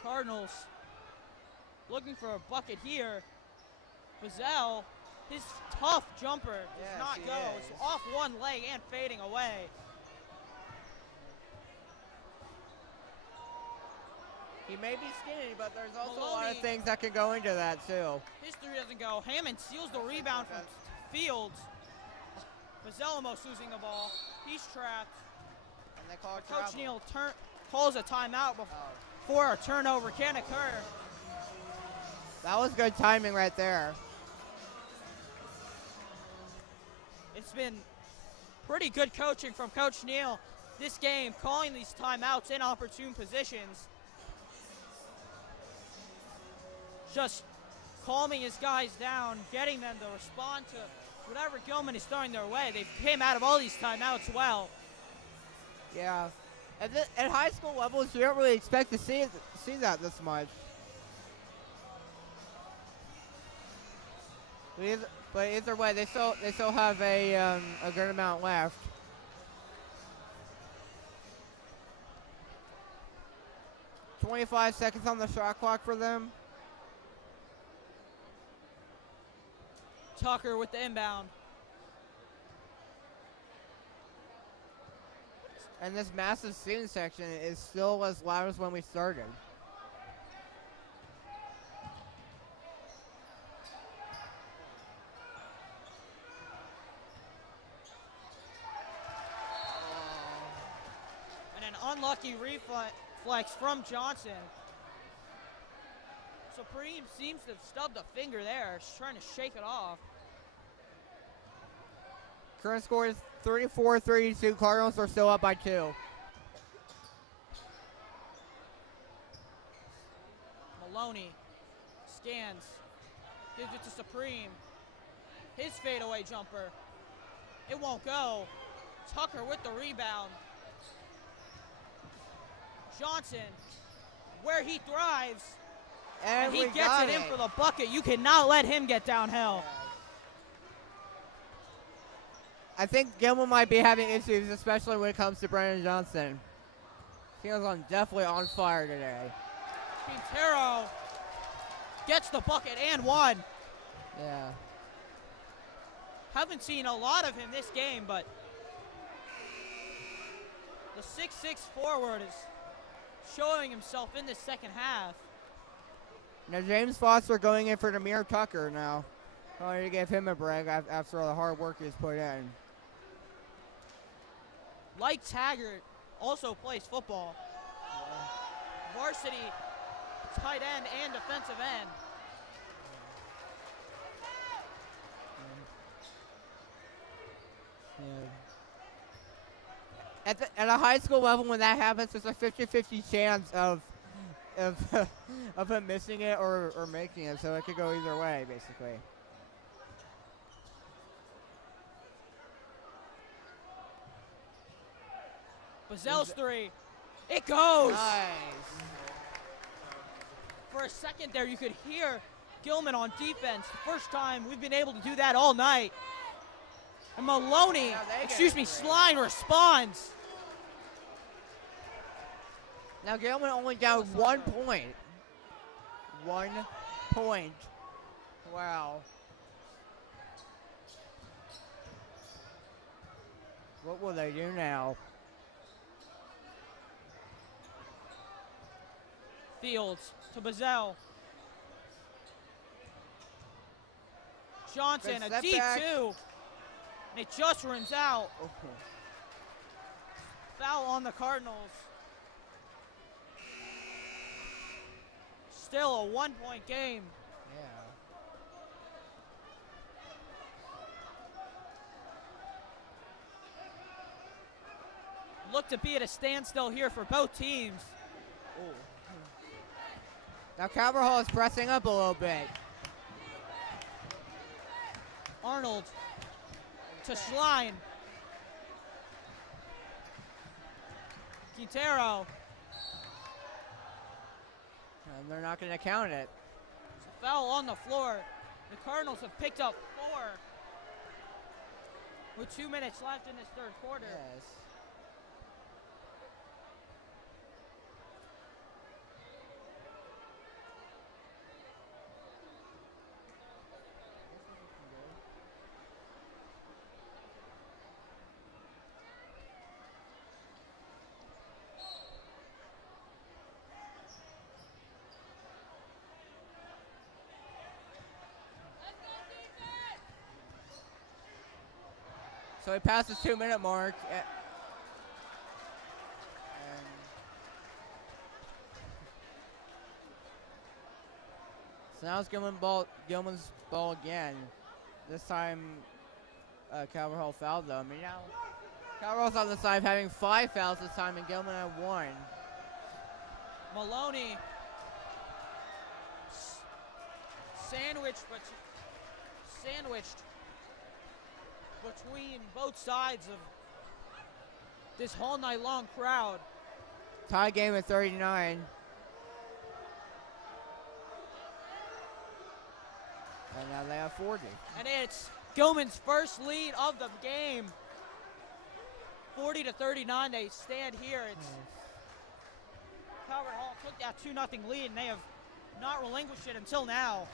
Cardinals looking for a bucket here. Bazell, his tough jumper does not go. It's off one leg and fading away. He may be skinny, but there's also Maloney, a lot of things that can go into that, too. His 3 doesn't go. Hammond steals the rebound from Fields. Bazell almost losing the ball. He's trapped. And they call it Coach Neal calls a timeout before a turnover can occur. That was good timing right there. It's been pretty good coaching from Coach Neal this game, calling these timeouts in opportune positions. Just calming his guys down, getting them to respond to whatever Gilman is throwing their way. They came out of all these timeouts well. Yeah. At high school levels, you don't really expect to see that this much. But either way, they still have a good amount left. $25 seconds on the shot clock for them. Tucker with the inbound. And this massive student section is still as loud as when we started. And an unlucky reflex from Johnson. Supreme seems to have stubbed a finger there. She's trying to shake it off. Current score is 34-32. Cardinals are still up by 2. Maloney scans, gives it to Supreme. His fadeaway jumper. It won't go. Tucker with the rebound. Johnson, where he thrives. And he gets it in for the bucket. You cannot let him get downhill. I think Gilman might be having issues, especially when it comes to Brandon Johnson. He was definitely on fire today. Quintero gets the bucket and one. Yeah. Haven't seen a lot of him this game, but the 6'6" forward is showing himself in the second half. Now James Foster going in for Demir Tucker now. Trying to give him a break after all the hard work he's put in. Like Taggart also plays football. Varsity tight end and defensive end. At a high school level, when that happens, there's a 50-50 chance of of him missing it or making it, so it could go either way, basically. Bazel's three. It goes! Nice. For a second there, you could hear Gilman on defense. The first time we've been able to do that all night. And Maloney, Sline responds. Now Gilman only down 1 point. 1 point. Wow. What will they do now? Fields to Bazel. Johnson, a D2. And it just rims out. Oh. Foul on the Cardinals. Still a 1 point game. Yeah. Look to be at a standstill here for both teams. Ooh. Now Calvert Hall is pressing up a little bit. Arnold to Schlein. Quintero. And they're not going to count it. It's a foul on the floor. The Cardinals have picked up 4 with 2 minutes left in this third quarter. Yes. So he passed his 2-minute mark. And so now it's Gilman's ball again. This time Calvert Hall fouled them. And now Calvert Hall's on the side having 5 fouls this time and Gilman had 1. Maloney sandwiched between both sides of this whole night long crowd. Tie game at 39. And now they have 40. And it's Gilman's first lead of the game. 40-39, they stand here. It's Calvert Hall took that 2-0 lead, and they have not relinquished it until now.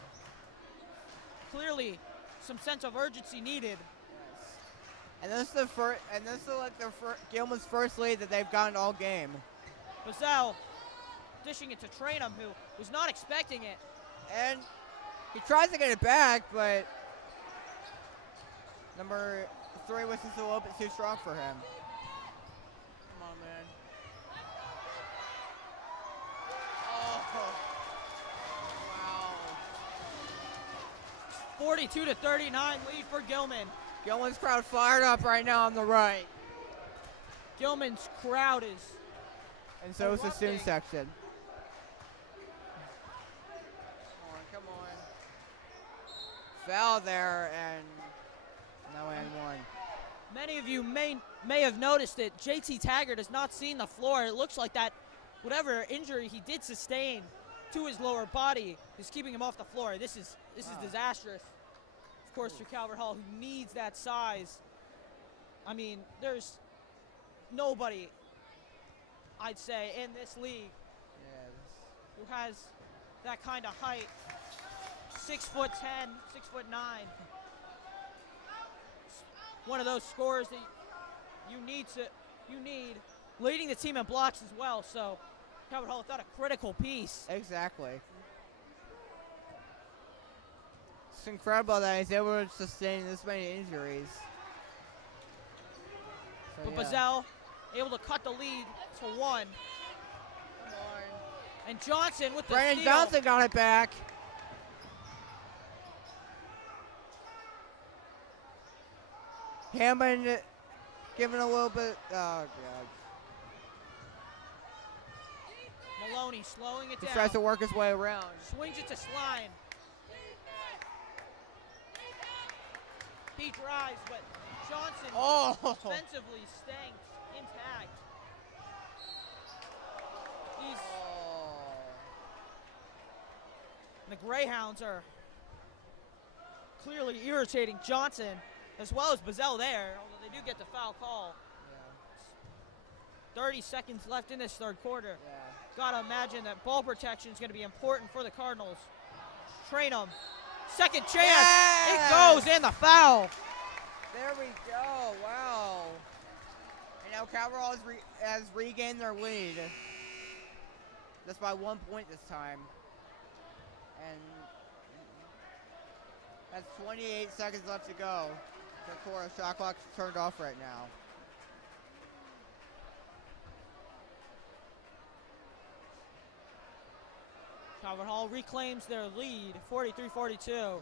Clearly, some sense of urgency needed. And this is like Gilman's first lead that they've gotten all game. Bazel dishing it to Trainum, who was not expecting it. And he tries to get it back, but number 3 was just a little bit too strong for him. Come on, man. Oh. Wow. 42-39 lead for Gilman. Gilman's crowd fired up right now on the right. Gilman's crowd is And so is the erupting. student section. Come on. Foul there, and now and 1. Many of you may have noticed that JT Taggart has not seen the floor. It looks like that whatever injury he did sustain to his lower body is keeping him off the floor. This is disastrous. Of course, for Calvert Hall, who needs that size. I mean, there's nobody, I'd say, in this league who has that kind of height. 6'10", 6'9". One of those scorers that you need, leading the team in blocks as well. So Calvert Hall without a critical piece. Exactly. It's incredible that he's able to sustain this many injuries. So, But Bazel able to cut the lead to 1. And Johnson with the Brandon steal. Johnson got it back. Hammond giving a little bit. Oh, God. Maloney slowing it He down. tries to work his way around. Swings it to Slime. He drives, but Johnson defensively staying intact. The Greyhounds are clearly irritating Johnson as well as Bazell there, although they do get the foul call. Yeah. 30 seconds left in this third quarter. Yeah. Gotta imagine that ball protection is going to be important for the Cardinals. Train them. Second chance. Yes! It goes in the foul. There we go. Wow. And now Calverall has regained their lead. Just by 1 point this time. And that's 28 seconds left to go. The quarter shot clock's turned off right now. Calvert Hall reclaims their lead, 43-42. Yeah.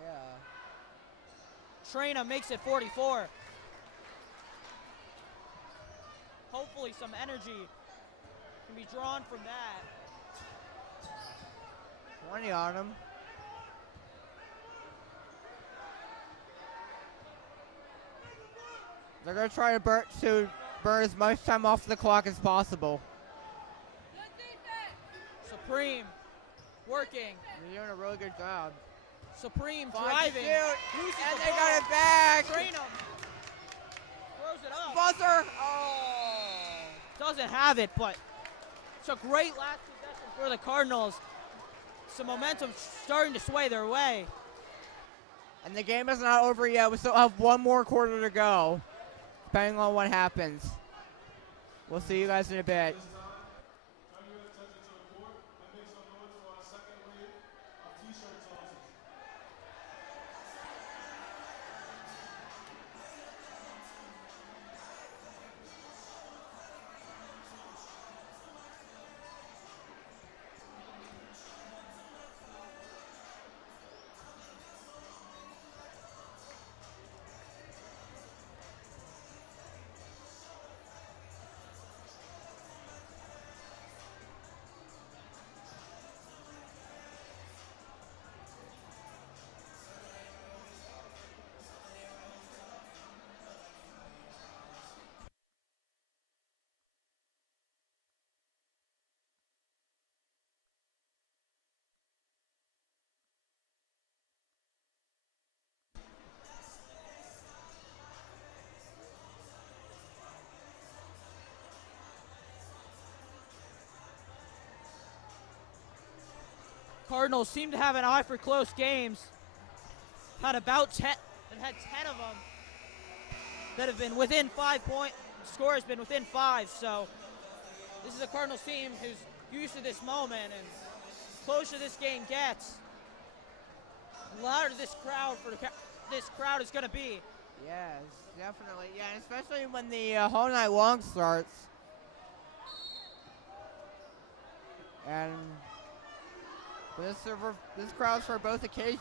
Traina makes it 44. Hopefully some energy can be drawn from that. 20 on him. They're going to try to burn as much time off the clock as possible. Supreme working. They're doing a really good job. Supreme Fine to driving. shoot, Loses and the they ball. got it back. Trainum throws it up. Buzzer. Oh. Doesn't have it, but it's a great last possession for the Cardinals. Some momentum starting to sway their way. And the game is not over yet. We still have one more quarter to go, depending on what happens. We'll see you guys in a bit. Cardinals seem to have an eye for close games. Had about 10, they've had 10 of them that have been within 5 point. Score has been within 5, so this is a Cardinals team who's used to this moment, and closer this game gets, the louder this crowd is going to be. Yes, definitely. Yeah, and especially when the whole night long starts. And this crowd's for both occasions.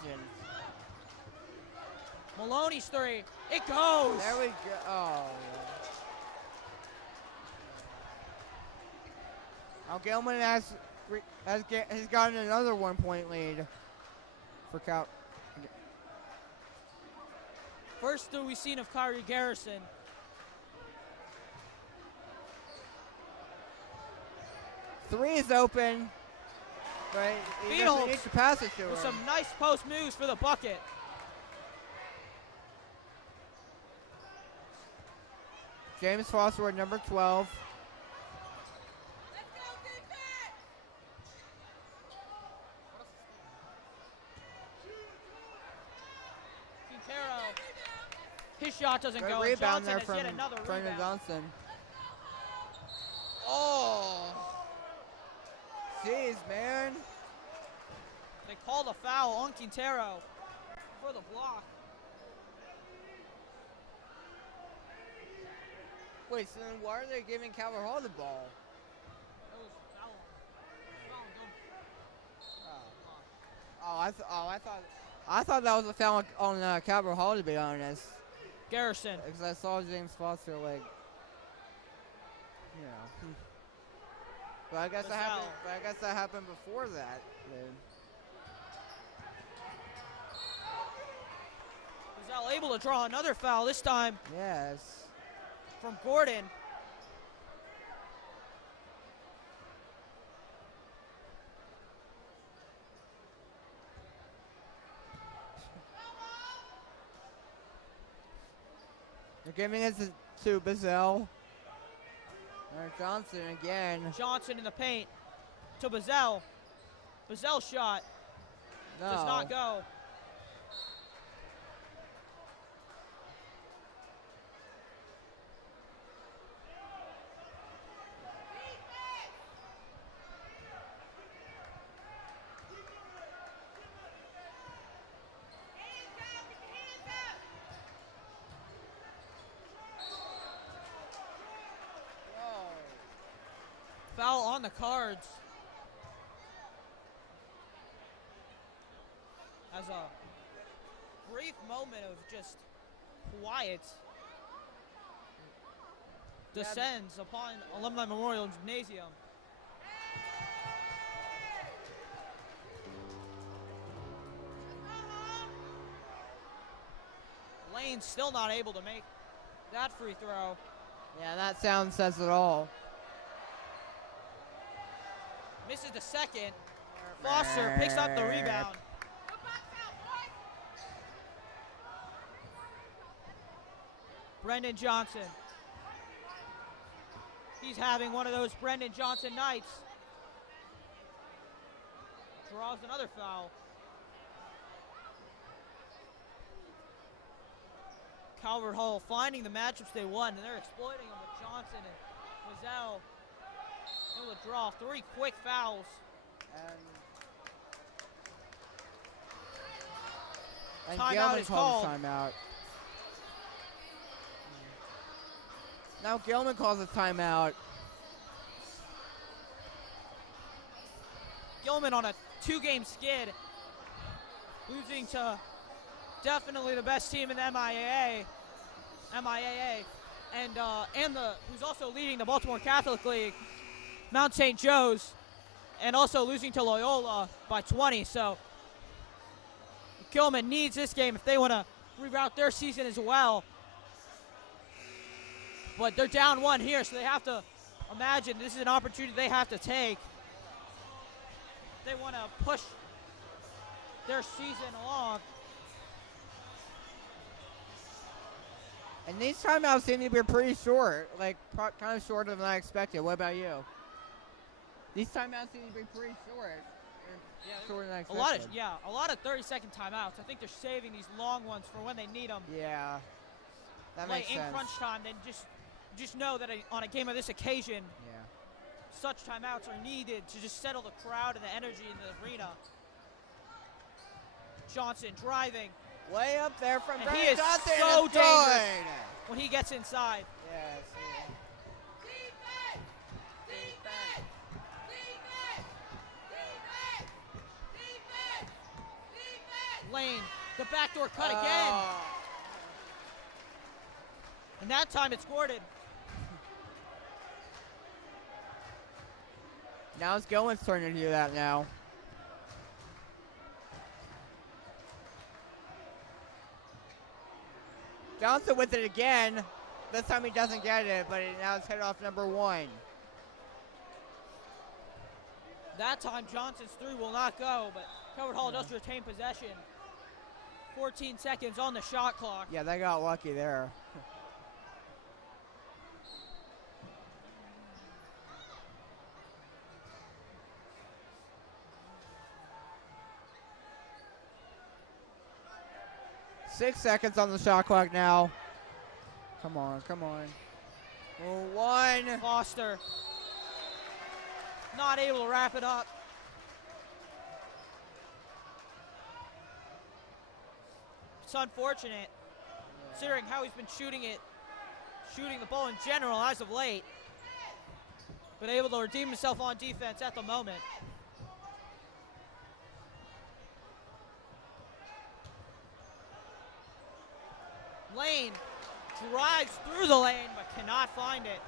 Maloney's three. It goes. There we go. Oh. Now Gilman has gotten another 1 point lead for Cal. First that we've seen of Kyrie Garrison. Three is open, but he doesn't need to pass it to with him. some nice post moves for the bucket. James Foster at number 12. Quintero. His shot doesn't Good go. And rebound Johnson there has from yet another Brandon rebound. Johnson. Oh. Jeez, man. They call the foul on Quintero for the block. Wait, so then why are they giving Calvert Hall the ball? That was foul. I thought that was a foul on Calvert Hall, to be honest. Garrison. Because I saw James Foster you know. But I guess that happened. But I guess that happened before that. Then. Gazelle able to draw another foul this time Yes. from Gordon. They're giving it to Bazell. There's Johnson again. Johnson in the paint to Bazell. Bazell shot No. does not go. Foul on the cards. As a brief moment of just quiet descends upon Alumni Memorial Gymnasium. Lane still not able to make that free throw. Yeah, that sound says it all. Misses the second. Foster picks up the rebound. Brendan Johnson. He's having one of those Brendan Johnson nights. Draws another foul. Calvert Hall finding the matchups they won, and they're exploiting them with Johnson and Wazell. Able to draw 3 quick fouls. And Timeout Gilman is calls called. a timeout. Now Gilman calls a timeout. Gilman on a 2-game skid, losing to definitely the best team in the MIAA, and who's also leading the Baltimore Catholic League, Mount St. Joe's, and also losing to Loyola by 20. So Gilman needs this game if they want to reroute their season as well. But they're down 1 here, so they have to imagine this is an opportunity they have to take. They want to push their season along. And these timeouts seem to be pretty short, like kind of shorter than I expected. What about you? These timeouts seem to be pretty short. Shorter than I expected. A lot of 30-second timeouts. I think they're saving these long ones for when they need them. Yeah, that makes sense. In crunch time, then just know that on a game of this occasion, such timeouts are needed to just settle the crowd and the energy in the arena. Johnson driving. Way up there from and he is Johnson. So dangerous when he gets inside. Yes. Lane, the backdoor cut again. And that time it's Gordon. Now it's Gilman's turn to do that now. Johnson with it again. This time he doesn't get it, but now it's hit off number 1. That time Johnson's 3 will not go, but Calvert Hall does retain possession. 14 seconds on the shot clock. Yeah, they got lucky there. Six seconds on the shot clock now. Come on, come on. Oh, 1. Foster not able to wrap it up. It's unfortunate, considering how he's been shooting the ball in general as of late. But able to redeem himself on defense at the moment. Lane drives through the lane, but cannot find it.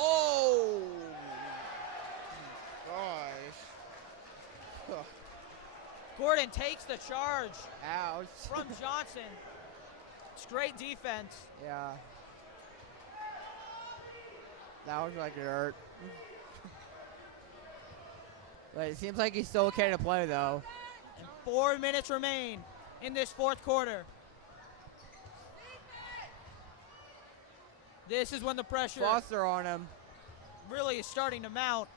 Oh! Gosh. Gordon takes the charge Ouch. from Johnson. It's great defense. Yeah. That was like it hurt. But it seems like he's still okay to play, though. And 4 minutes remain in this fourth quarter. This is when the pressure Foster on him. really is starting to mount.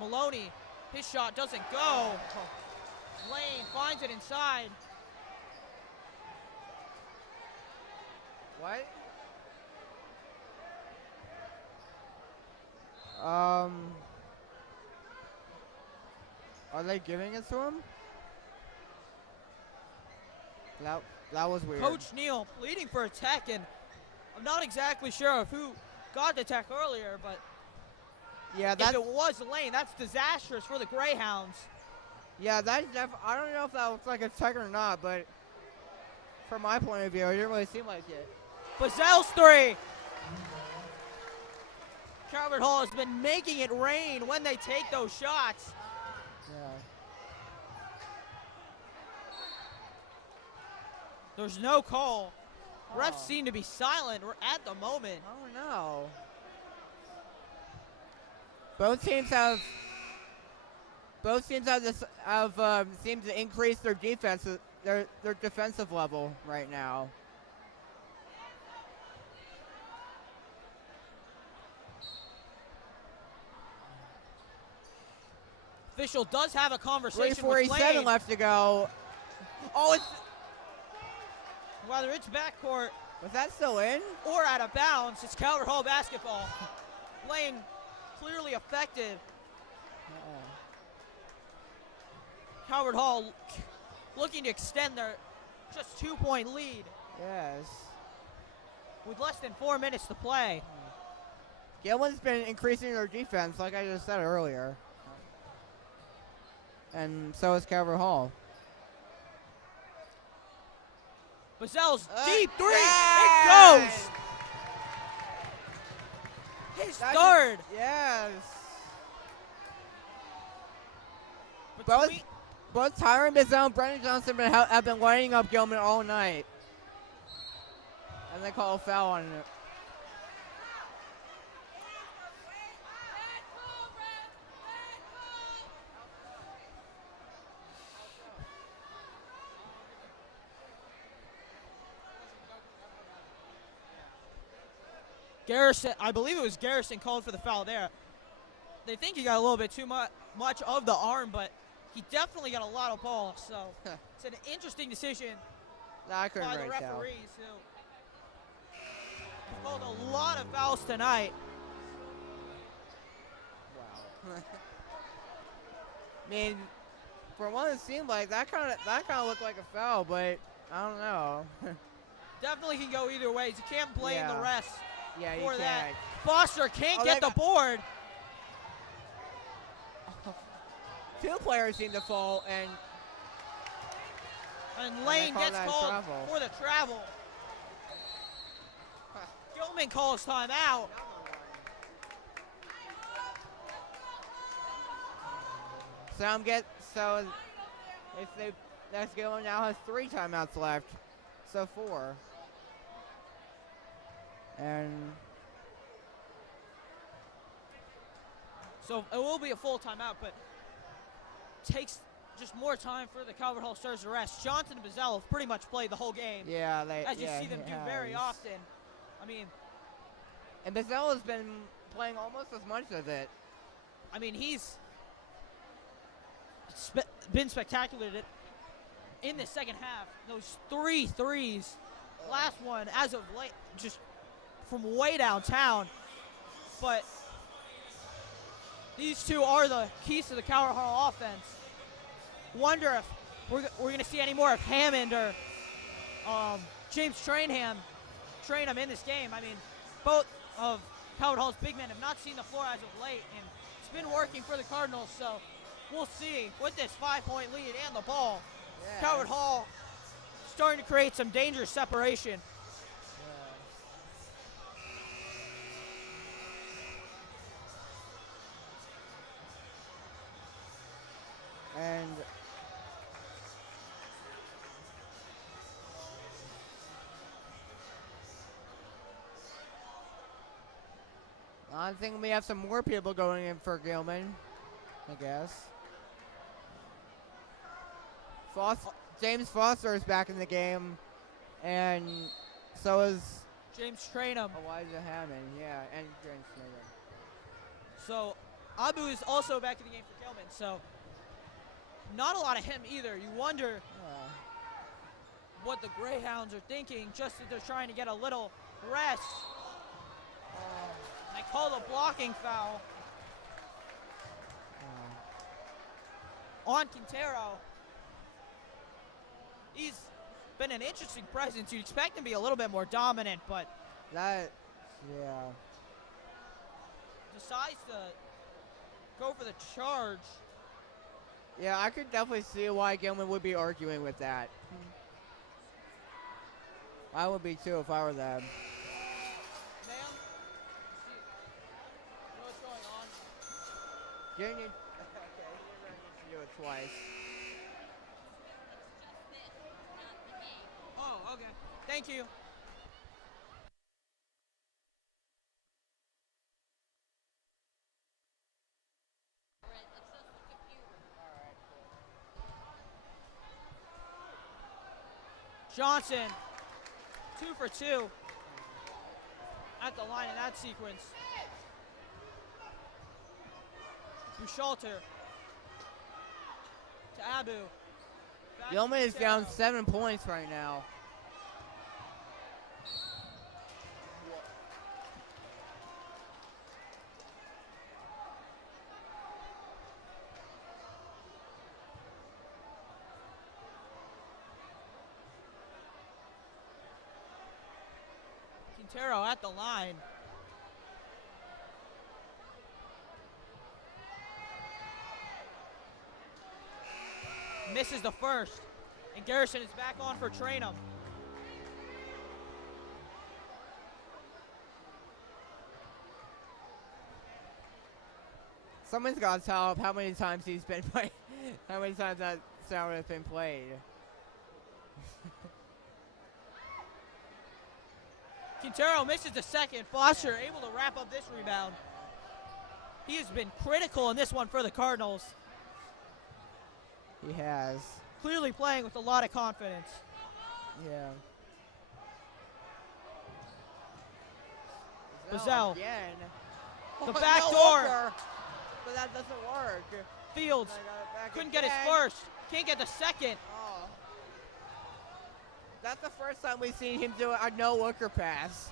Maloney, his shot doesn't go. Lane finds it inside. What? Are they giving it to him? That was weird. Coach Neal pleading for a tech, and I'm not exactly sure of who got the tech earlier, but Yeah, if that. it was Lane, that's disastrous for the Greyhounds. Yeah, that's I don't know if that looks like a tech or not, but from my point of view, it didn't really seem like it. Bazel's three. Calvert Hall has been making it rain when they take those shots. Yeah. There's no call. Refs Oh. seem to be silent at the moment. Oh no. Both teams have seemed to increase their their defensive level right now. Official does have a conversation with 3:47 Lane. left to go. Oh, Whether it's backcourt was that still in? or out of bounds, it's Calvert Hall basketball. Lane clearly affected. Calvert Hall looking to extend their just 2-point lead Yes. with less than 4 minutes to play. Gilman's been increasing their defense, like I just said earlier. And so is Calvert Hall. Bazel's deep three. Yes! It goes. His That's third. Yes. Between- Both Tyron Bizzell and Brendan Johnson have been lighting up Gilman all night. And they call a foul on it. Garrison, I believe it was Garrison called for the foul there. They think he got a little bit too much of the arm, but he definitely got a lot of ball. So it's an interesting decision I couldn't by the really tell. referees who called a lot of fouls tonight. Wow. I mean, for one, it seemed like that kind of looked like a foul, but I don't know. Definitely can go either ways. You can't blame Yeah. the refs Yeah, you for can't. that. Foster can't Oh, get they the board. Two players seem to fall, and Lane call gets that called travel. for the travel. Gilman calls timeout. That's Gilman now has 3 timeouts left, so 4. And So it will be a full timeout, but takes just more time for the Calvert Hall Stars to rest. Johnson and Bizzell have pretty much played the whole game, yeah, as you see them do very often. I mean, And Bizzell has been playing almost as much of it. he's been spectacular in the second half. Those 3 threes, last one as of late, just from way downtown. But these two are the keys to the Calvert Hall offense. Wonder if we're going to see any more of Hammond or James Trainham in this game. Both of Calvert Hall's big men have not seen the floor as of late, and it's been working for the Cardinals, so we'll see with this 5-point lead and the ball. Yeah. Calvert Hall starting to create some dangerous separation. I'm thinking we have some more people going in for Gilman, I guess. James Foster is back in the game, and so is James Trainum. Elijah Hammond, yeah, and James Trainum. So Abu is also back in the game for Gilman. So not a lot of him either. You wonder what the Greyhounds are thinking, just that they're trying to get a little rest. They call a blocking foul on Quintero. He's been an interesting presence. You'd expect him to be a little bit more dominant, but decides to go for the charge. Yeah, I could definitely see why Gilman would be arguing with that. I would be too if I were them. Ma'am, you know what's going on? You need, okay, you're going to need to do it twice. Oh, okay. Thank you. Johnson, 2 for 2 at the line in that sequence. Buchalter to Abu. Back Gilman to is down Quintero. 7 points right now. Quintero at the line. Misses the first. And Garrison is back on for Trainum. Someone's got to tell him how many times he's been played, how many times that sound has been played. Quintero misses the second. Foster able to wrap up this rebound. He has been critical in this one for the Cardinals. He has. Clearly playing with a lot of confidence. Yeah. Bazell. Again. The Oh, back no door. looker. But that doesn't work. Fields I got it back couldn't get his again. first. Can't get the second. Oh. That's the first time we've seen him do a no-looker pass,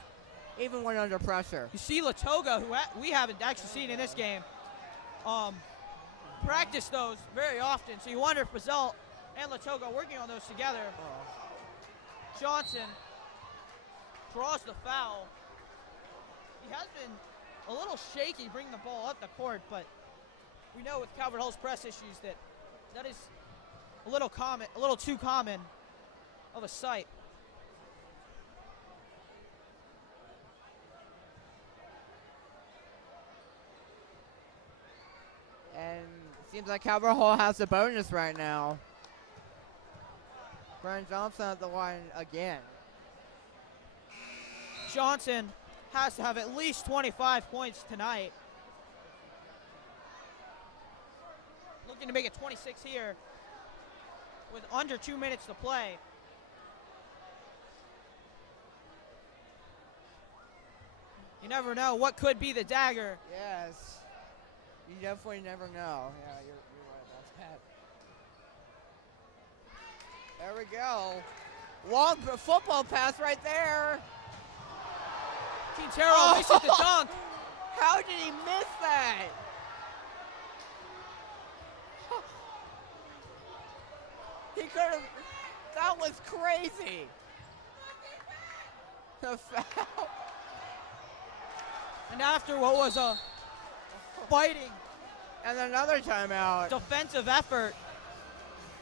even when under pressure. You see Latoga, who we haven't actually seen in this game, practice those very often. So you wonder if Bazell and Latoga are working on those together. Johnson draws the foul. He has been a little shaky bringing the ball up the court, but we know with Calvert Hall's press issues that is a little too common of a sight. And it seems like Calvert Hall has a bonus right now. Brian Johnson at the line again. Johnson has to have at least 25 points tonight. Looking to make it 26 here with under 2 minutes to play. You never know what could be the dagger. Yes. You definitely never know. Yeah, you're right about that. There we go. Long football pass right there. Quintero misses the dunk. How did he miss that? He could have. That was crazy. The foul. And after what was a fighting And another timeout. defensive effort,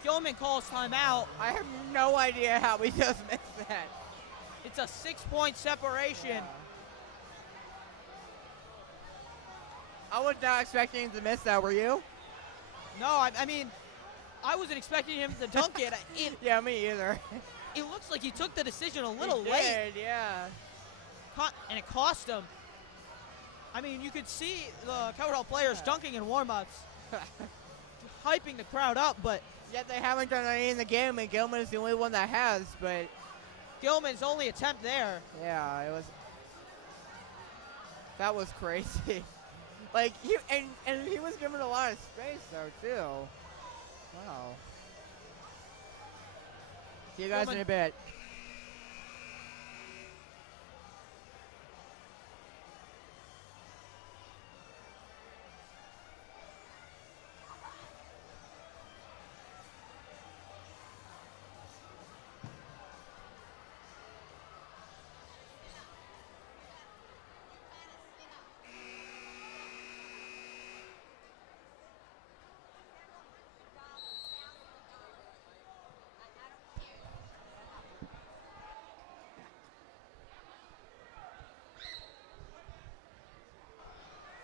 Gilman calls timeout. I have no idea how we just missed that. It's a 6-point separation. Yeah. I was not expecting him to miss that, were you? No, I mean, I wasn't expecting him to dunk it. Yeah, me either. It looks like he took the decision a little He late, did, yeah. and it cost him. I mean, you could see the Calvert Hall players dunking in warm-ups, hyping the crowd up, but Yet they haven't done any in the game, and Gilman is the only one that has, but Gilman's only attempt there. yeah, it was. That was crazy. Like, and he was given a lot of space, though, too. Wow. See you guys in a bit.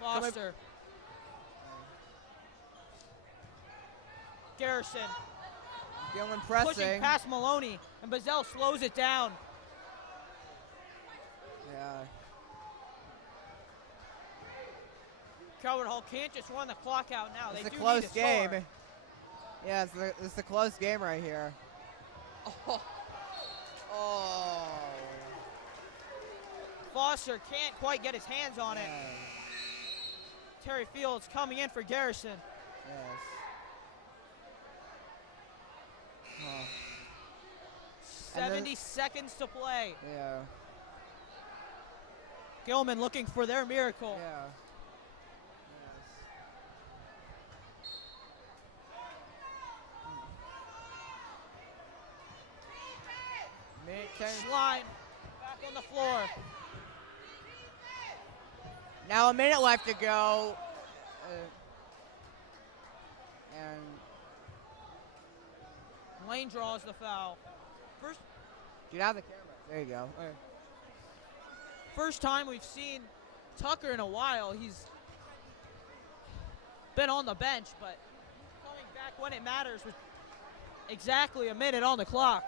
Foster. Garrison. Gilman pressing. Pushing past Maloney, and Bazell slows it down. Yeah. Calvert Hall can't just run the clock out now. It's They a do close need to game. score. Yeah, it's a close game right here. Oh. Oh. Foster can't quite get his hands on it. Yeah. Terry Fields coming in for Garrison. Yes. Oh. 70 seconds to play. Yeah. Gilman looking for their miracle. Yeah. Yes. Schlein back on the floor. Now a minute left to go. And Lane draws the foul. First get out of the camera. There you go. First time we've seen Tucker in a while. He's been on the bench, but coming back when it matters with exactly a minute on the clock.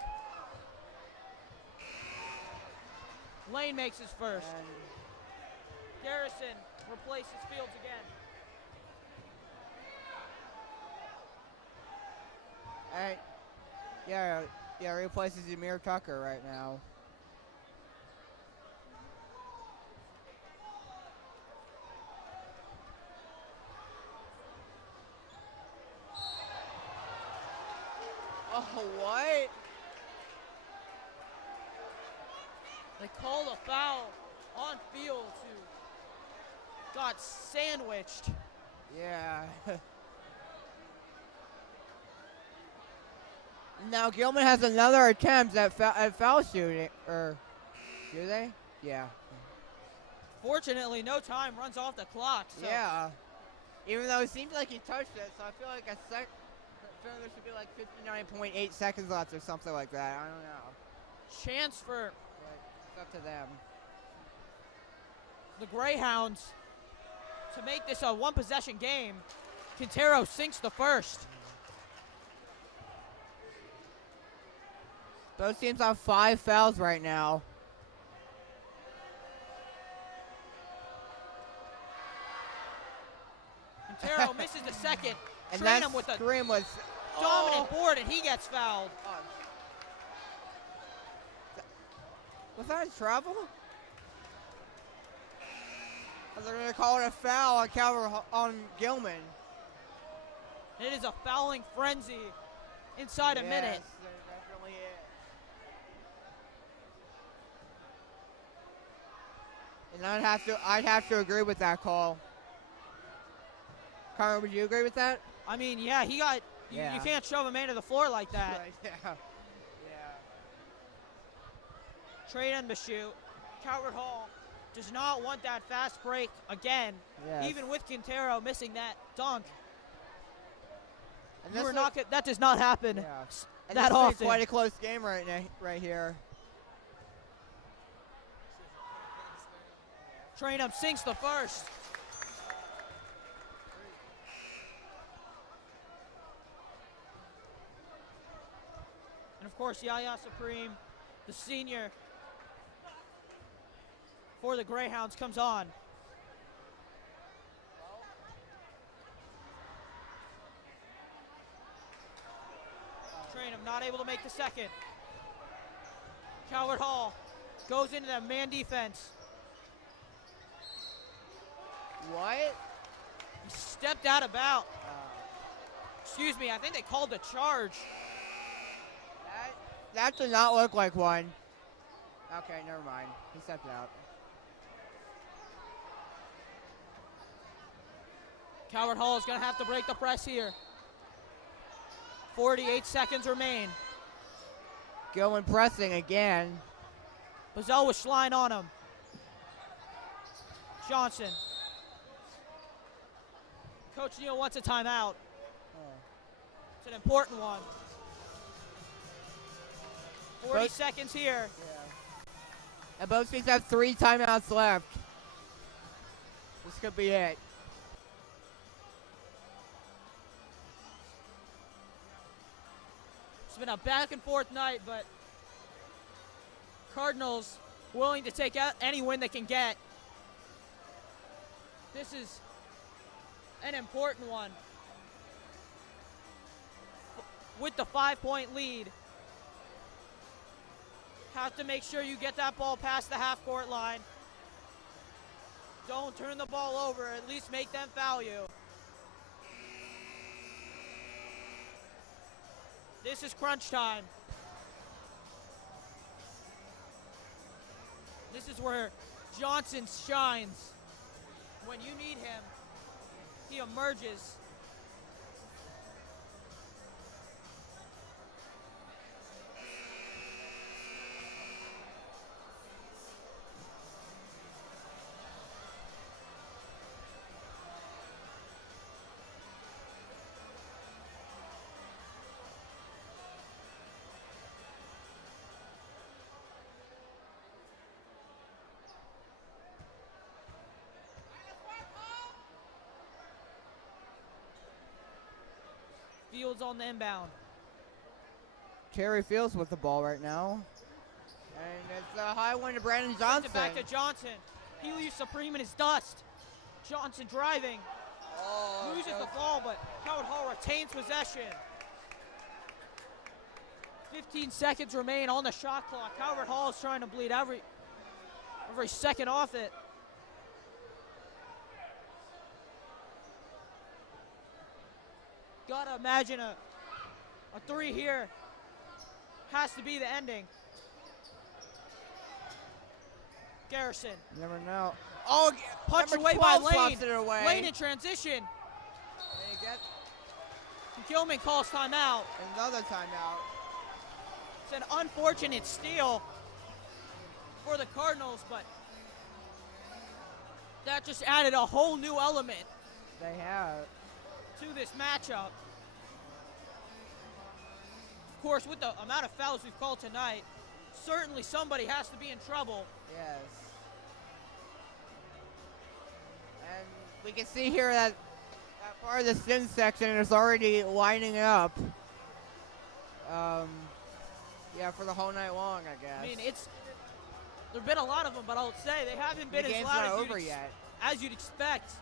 Lane makes his first. And Garrison replaces Fields again. Alright. Yeah, replaces Amir Tucker right now. Oh, what? They called a foul on Fields, who got sandwiched. Yeah. Now Gilman has another attempt at foul shooting. Or do they? Yeah. Fortunately, no time runs off the clock. So Yeah. Even though it seems like he touched it, so I feel like there should be like 59.8 seconds left or something like that. I don't know. chance for But it's up to them. the Greyhounds to make this a one-possession game. Quintero sinks the first. Both teams have 5 fouls right now. Quintero misses the second. And Trainham that with a scream was dominant board, and he gets fouled. Was that a travel? They're going to call it a foul on Gilman. It is a fouling frenzy inside a minute. Yes, there definitely is. And I'd have to agree with that call. Connor, would you agree with that? I mean, yeah, he got. Yeah. You can't shove a man to the floor like that. Right, yeah. Trade and shoot. Calvert Hall does not want that fast break again. Yes. Even with Quintero missing that dunk. And You this are is- not. That does not happen Yeah. And that this is often. quite a close game right here. Trainham sinks the first. And of course, Yaya Supreme, the senior for the Greyhounds, comes on. Random not able to make the second. Calvert Hall goes into that man defense. What? He stepped out of bounds. Excuse me, I think they called the charge. That did not look like one. Okay, never mind. He stepped out. Calvert Hall is going to have to break the press here. 48 seconds remain. Gilman pressing again. Bazell with Schlein on him. Johnson. Coach Neal wants a timeout. It's an important one. 40 seconds here. Yeah. And both teams have 3 timeouts left. This could be it. It's been a back and forth night, but Cardinals willing to take out any win they can get. This is an important one. With the 5-point lead, have to make sure you get that ball past the half-court line. Don't turn the ball over, at least make them foul you. This is crunch time. This is where Johnson shines. When you need him, he emerges. Fields on the inbound. Terry Fields with the ball right now. And it's a high one to Brandon Johnson. Sends it back to Johnson. He leaves Supreme in his dust. Johnson driving. Loses the ball, but Calvert Hall retains possession. 15 seconds remain on the shot clock. Calvert Hall is trying to bleed every second off it. Gotta imagine a 3 here has to be the ending. Garrison. You never know. Oh, punch number away by 12 Lane. it away. Lane in transition. Gilman calls timeout. Another timeout. It's an unfortunate steal for the Cardinals, but that just added a whole new element. They have. To this matchup. Of course, with the amount of fouls we've called tonight, certainly somebody has to be in trouble. Yes. And we can see here that part of the sin section is already lining up. Yeah, for the whole night long, I guess. I mean, there've been a lot of them, but I'll say they haven't been as loud as you'd expect.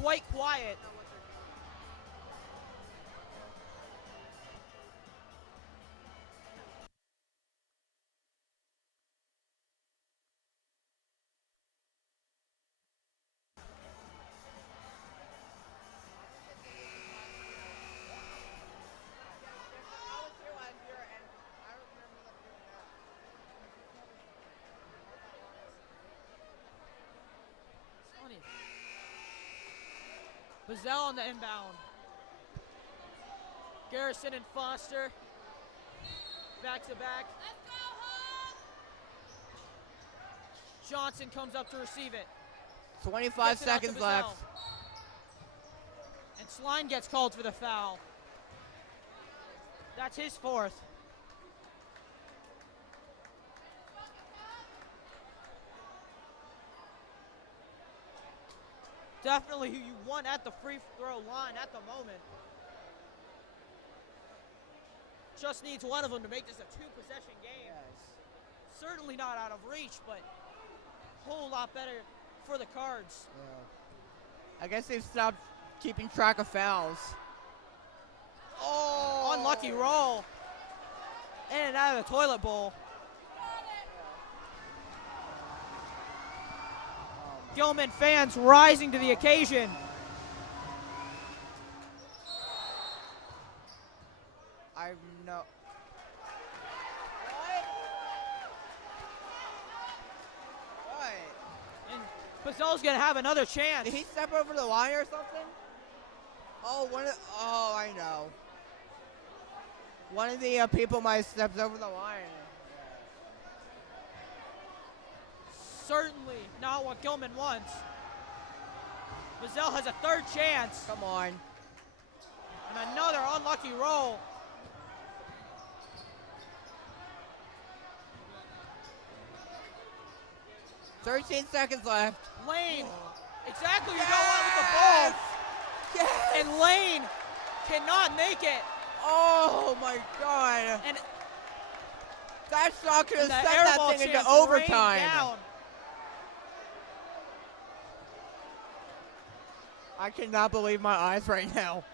Quite quiet. Bazell on the inbound. Garrison and Foster. Back to back. Johnson comes up to receive it. 25 seconds left. And Schlein gets called for the foul. That's his 4th. Definitely who you want at the free throw line at the moment. Just needs one of them to make this a 2-possession game. Yes. Certainly not out of reach, but a whole lot better for the Cards. Yeah. I guess they've stopped keeping track of fouls. Oh, on unlucky roll in and out of the toilet bowl. Gilman fans rising to the occasion. I know. What? And Bazell's going to have another chance. Did he step over the line or something? Oh, I know. One of the people might have stepped over the line. Certainly not what Gilman wants. Bazell has a third chance. Come on. And another unlucky roll. "13 seconds left." Lane, exactly what you don't want with the ball. Yes! And Lane cannot make it. Oh my God. And That shot could have the sent air that ball thing into chance rained overtime. down. I cannot believe my eyes right now.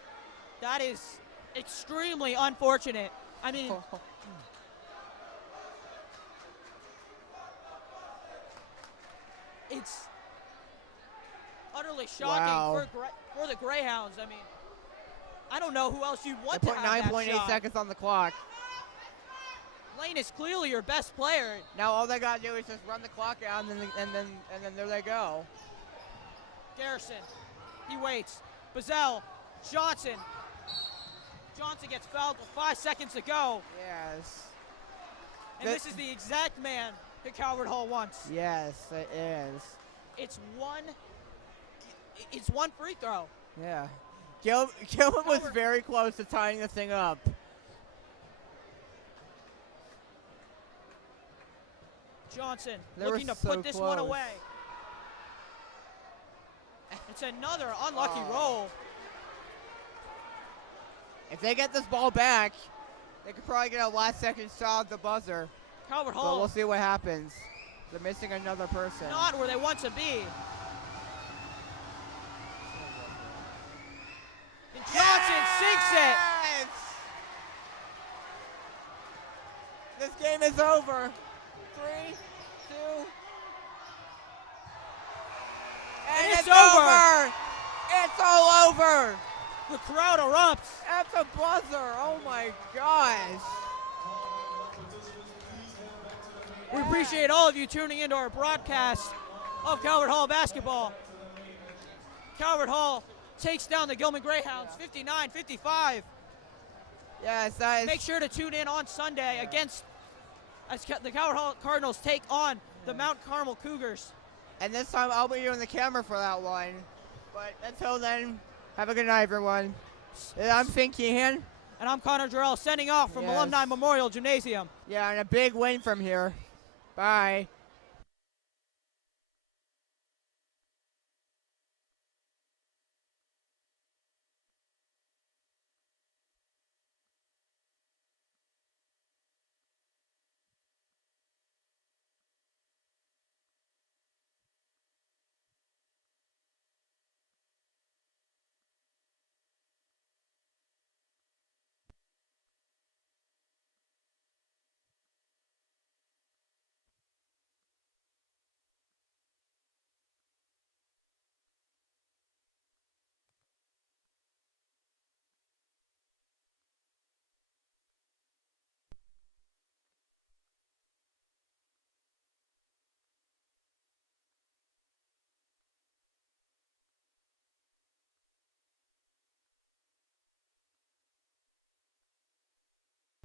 That is extremely unfortunate. I mean, it's utterly shocking Wow. for the Greyhounds. I mean, I don't know who else you'd They want put to have that 9.8 shot. seconds on the clock. Lane is clearly your best player. Now all they gotta do is just run the clock out, and then there they go. Garrison, he waits. Bazell, Johnson. Johnson gets fouled with 5 seconds to go. Yes. And this is the exact man that Calvert Hall wants. Yes, it is. It's one free throw. Yeah. Gilman was very close to tying the thing up. Johnson They looking were to put so this one close. away. It's another unlucky roll. If they get this ball back, they could probably get a last second shot at the buzzer. Calvert But Hall we'll see what happens. They're missing another person. not where they want to be. And Johnson sinks it. Yes! This game is over. 3, 2. And It's it's over. over. It's all over. The crowd erupts. At the buzzer. Oh my gosh. We appreciate all of you tuning into our broadcast of Calvert Hall basketball. Calvert Hall takes down the Gilman Greyhounds 59-55. Yes, that is. Make sure to tune in on Sunday as the Calvert Hall Cardinals take on the Mount Carmel Cougars. And this time I'll be doing the camera for that one. But until then, have a good night, everyone. I'm Finn Keehan. And I'm Connor Jarrell, sending off from Yes. Alumni Memorial Gymnasium. Yeah, and a big win from here. Bye.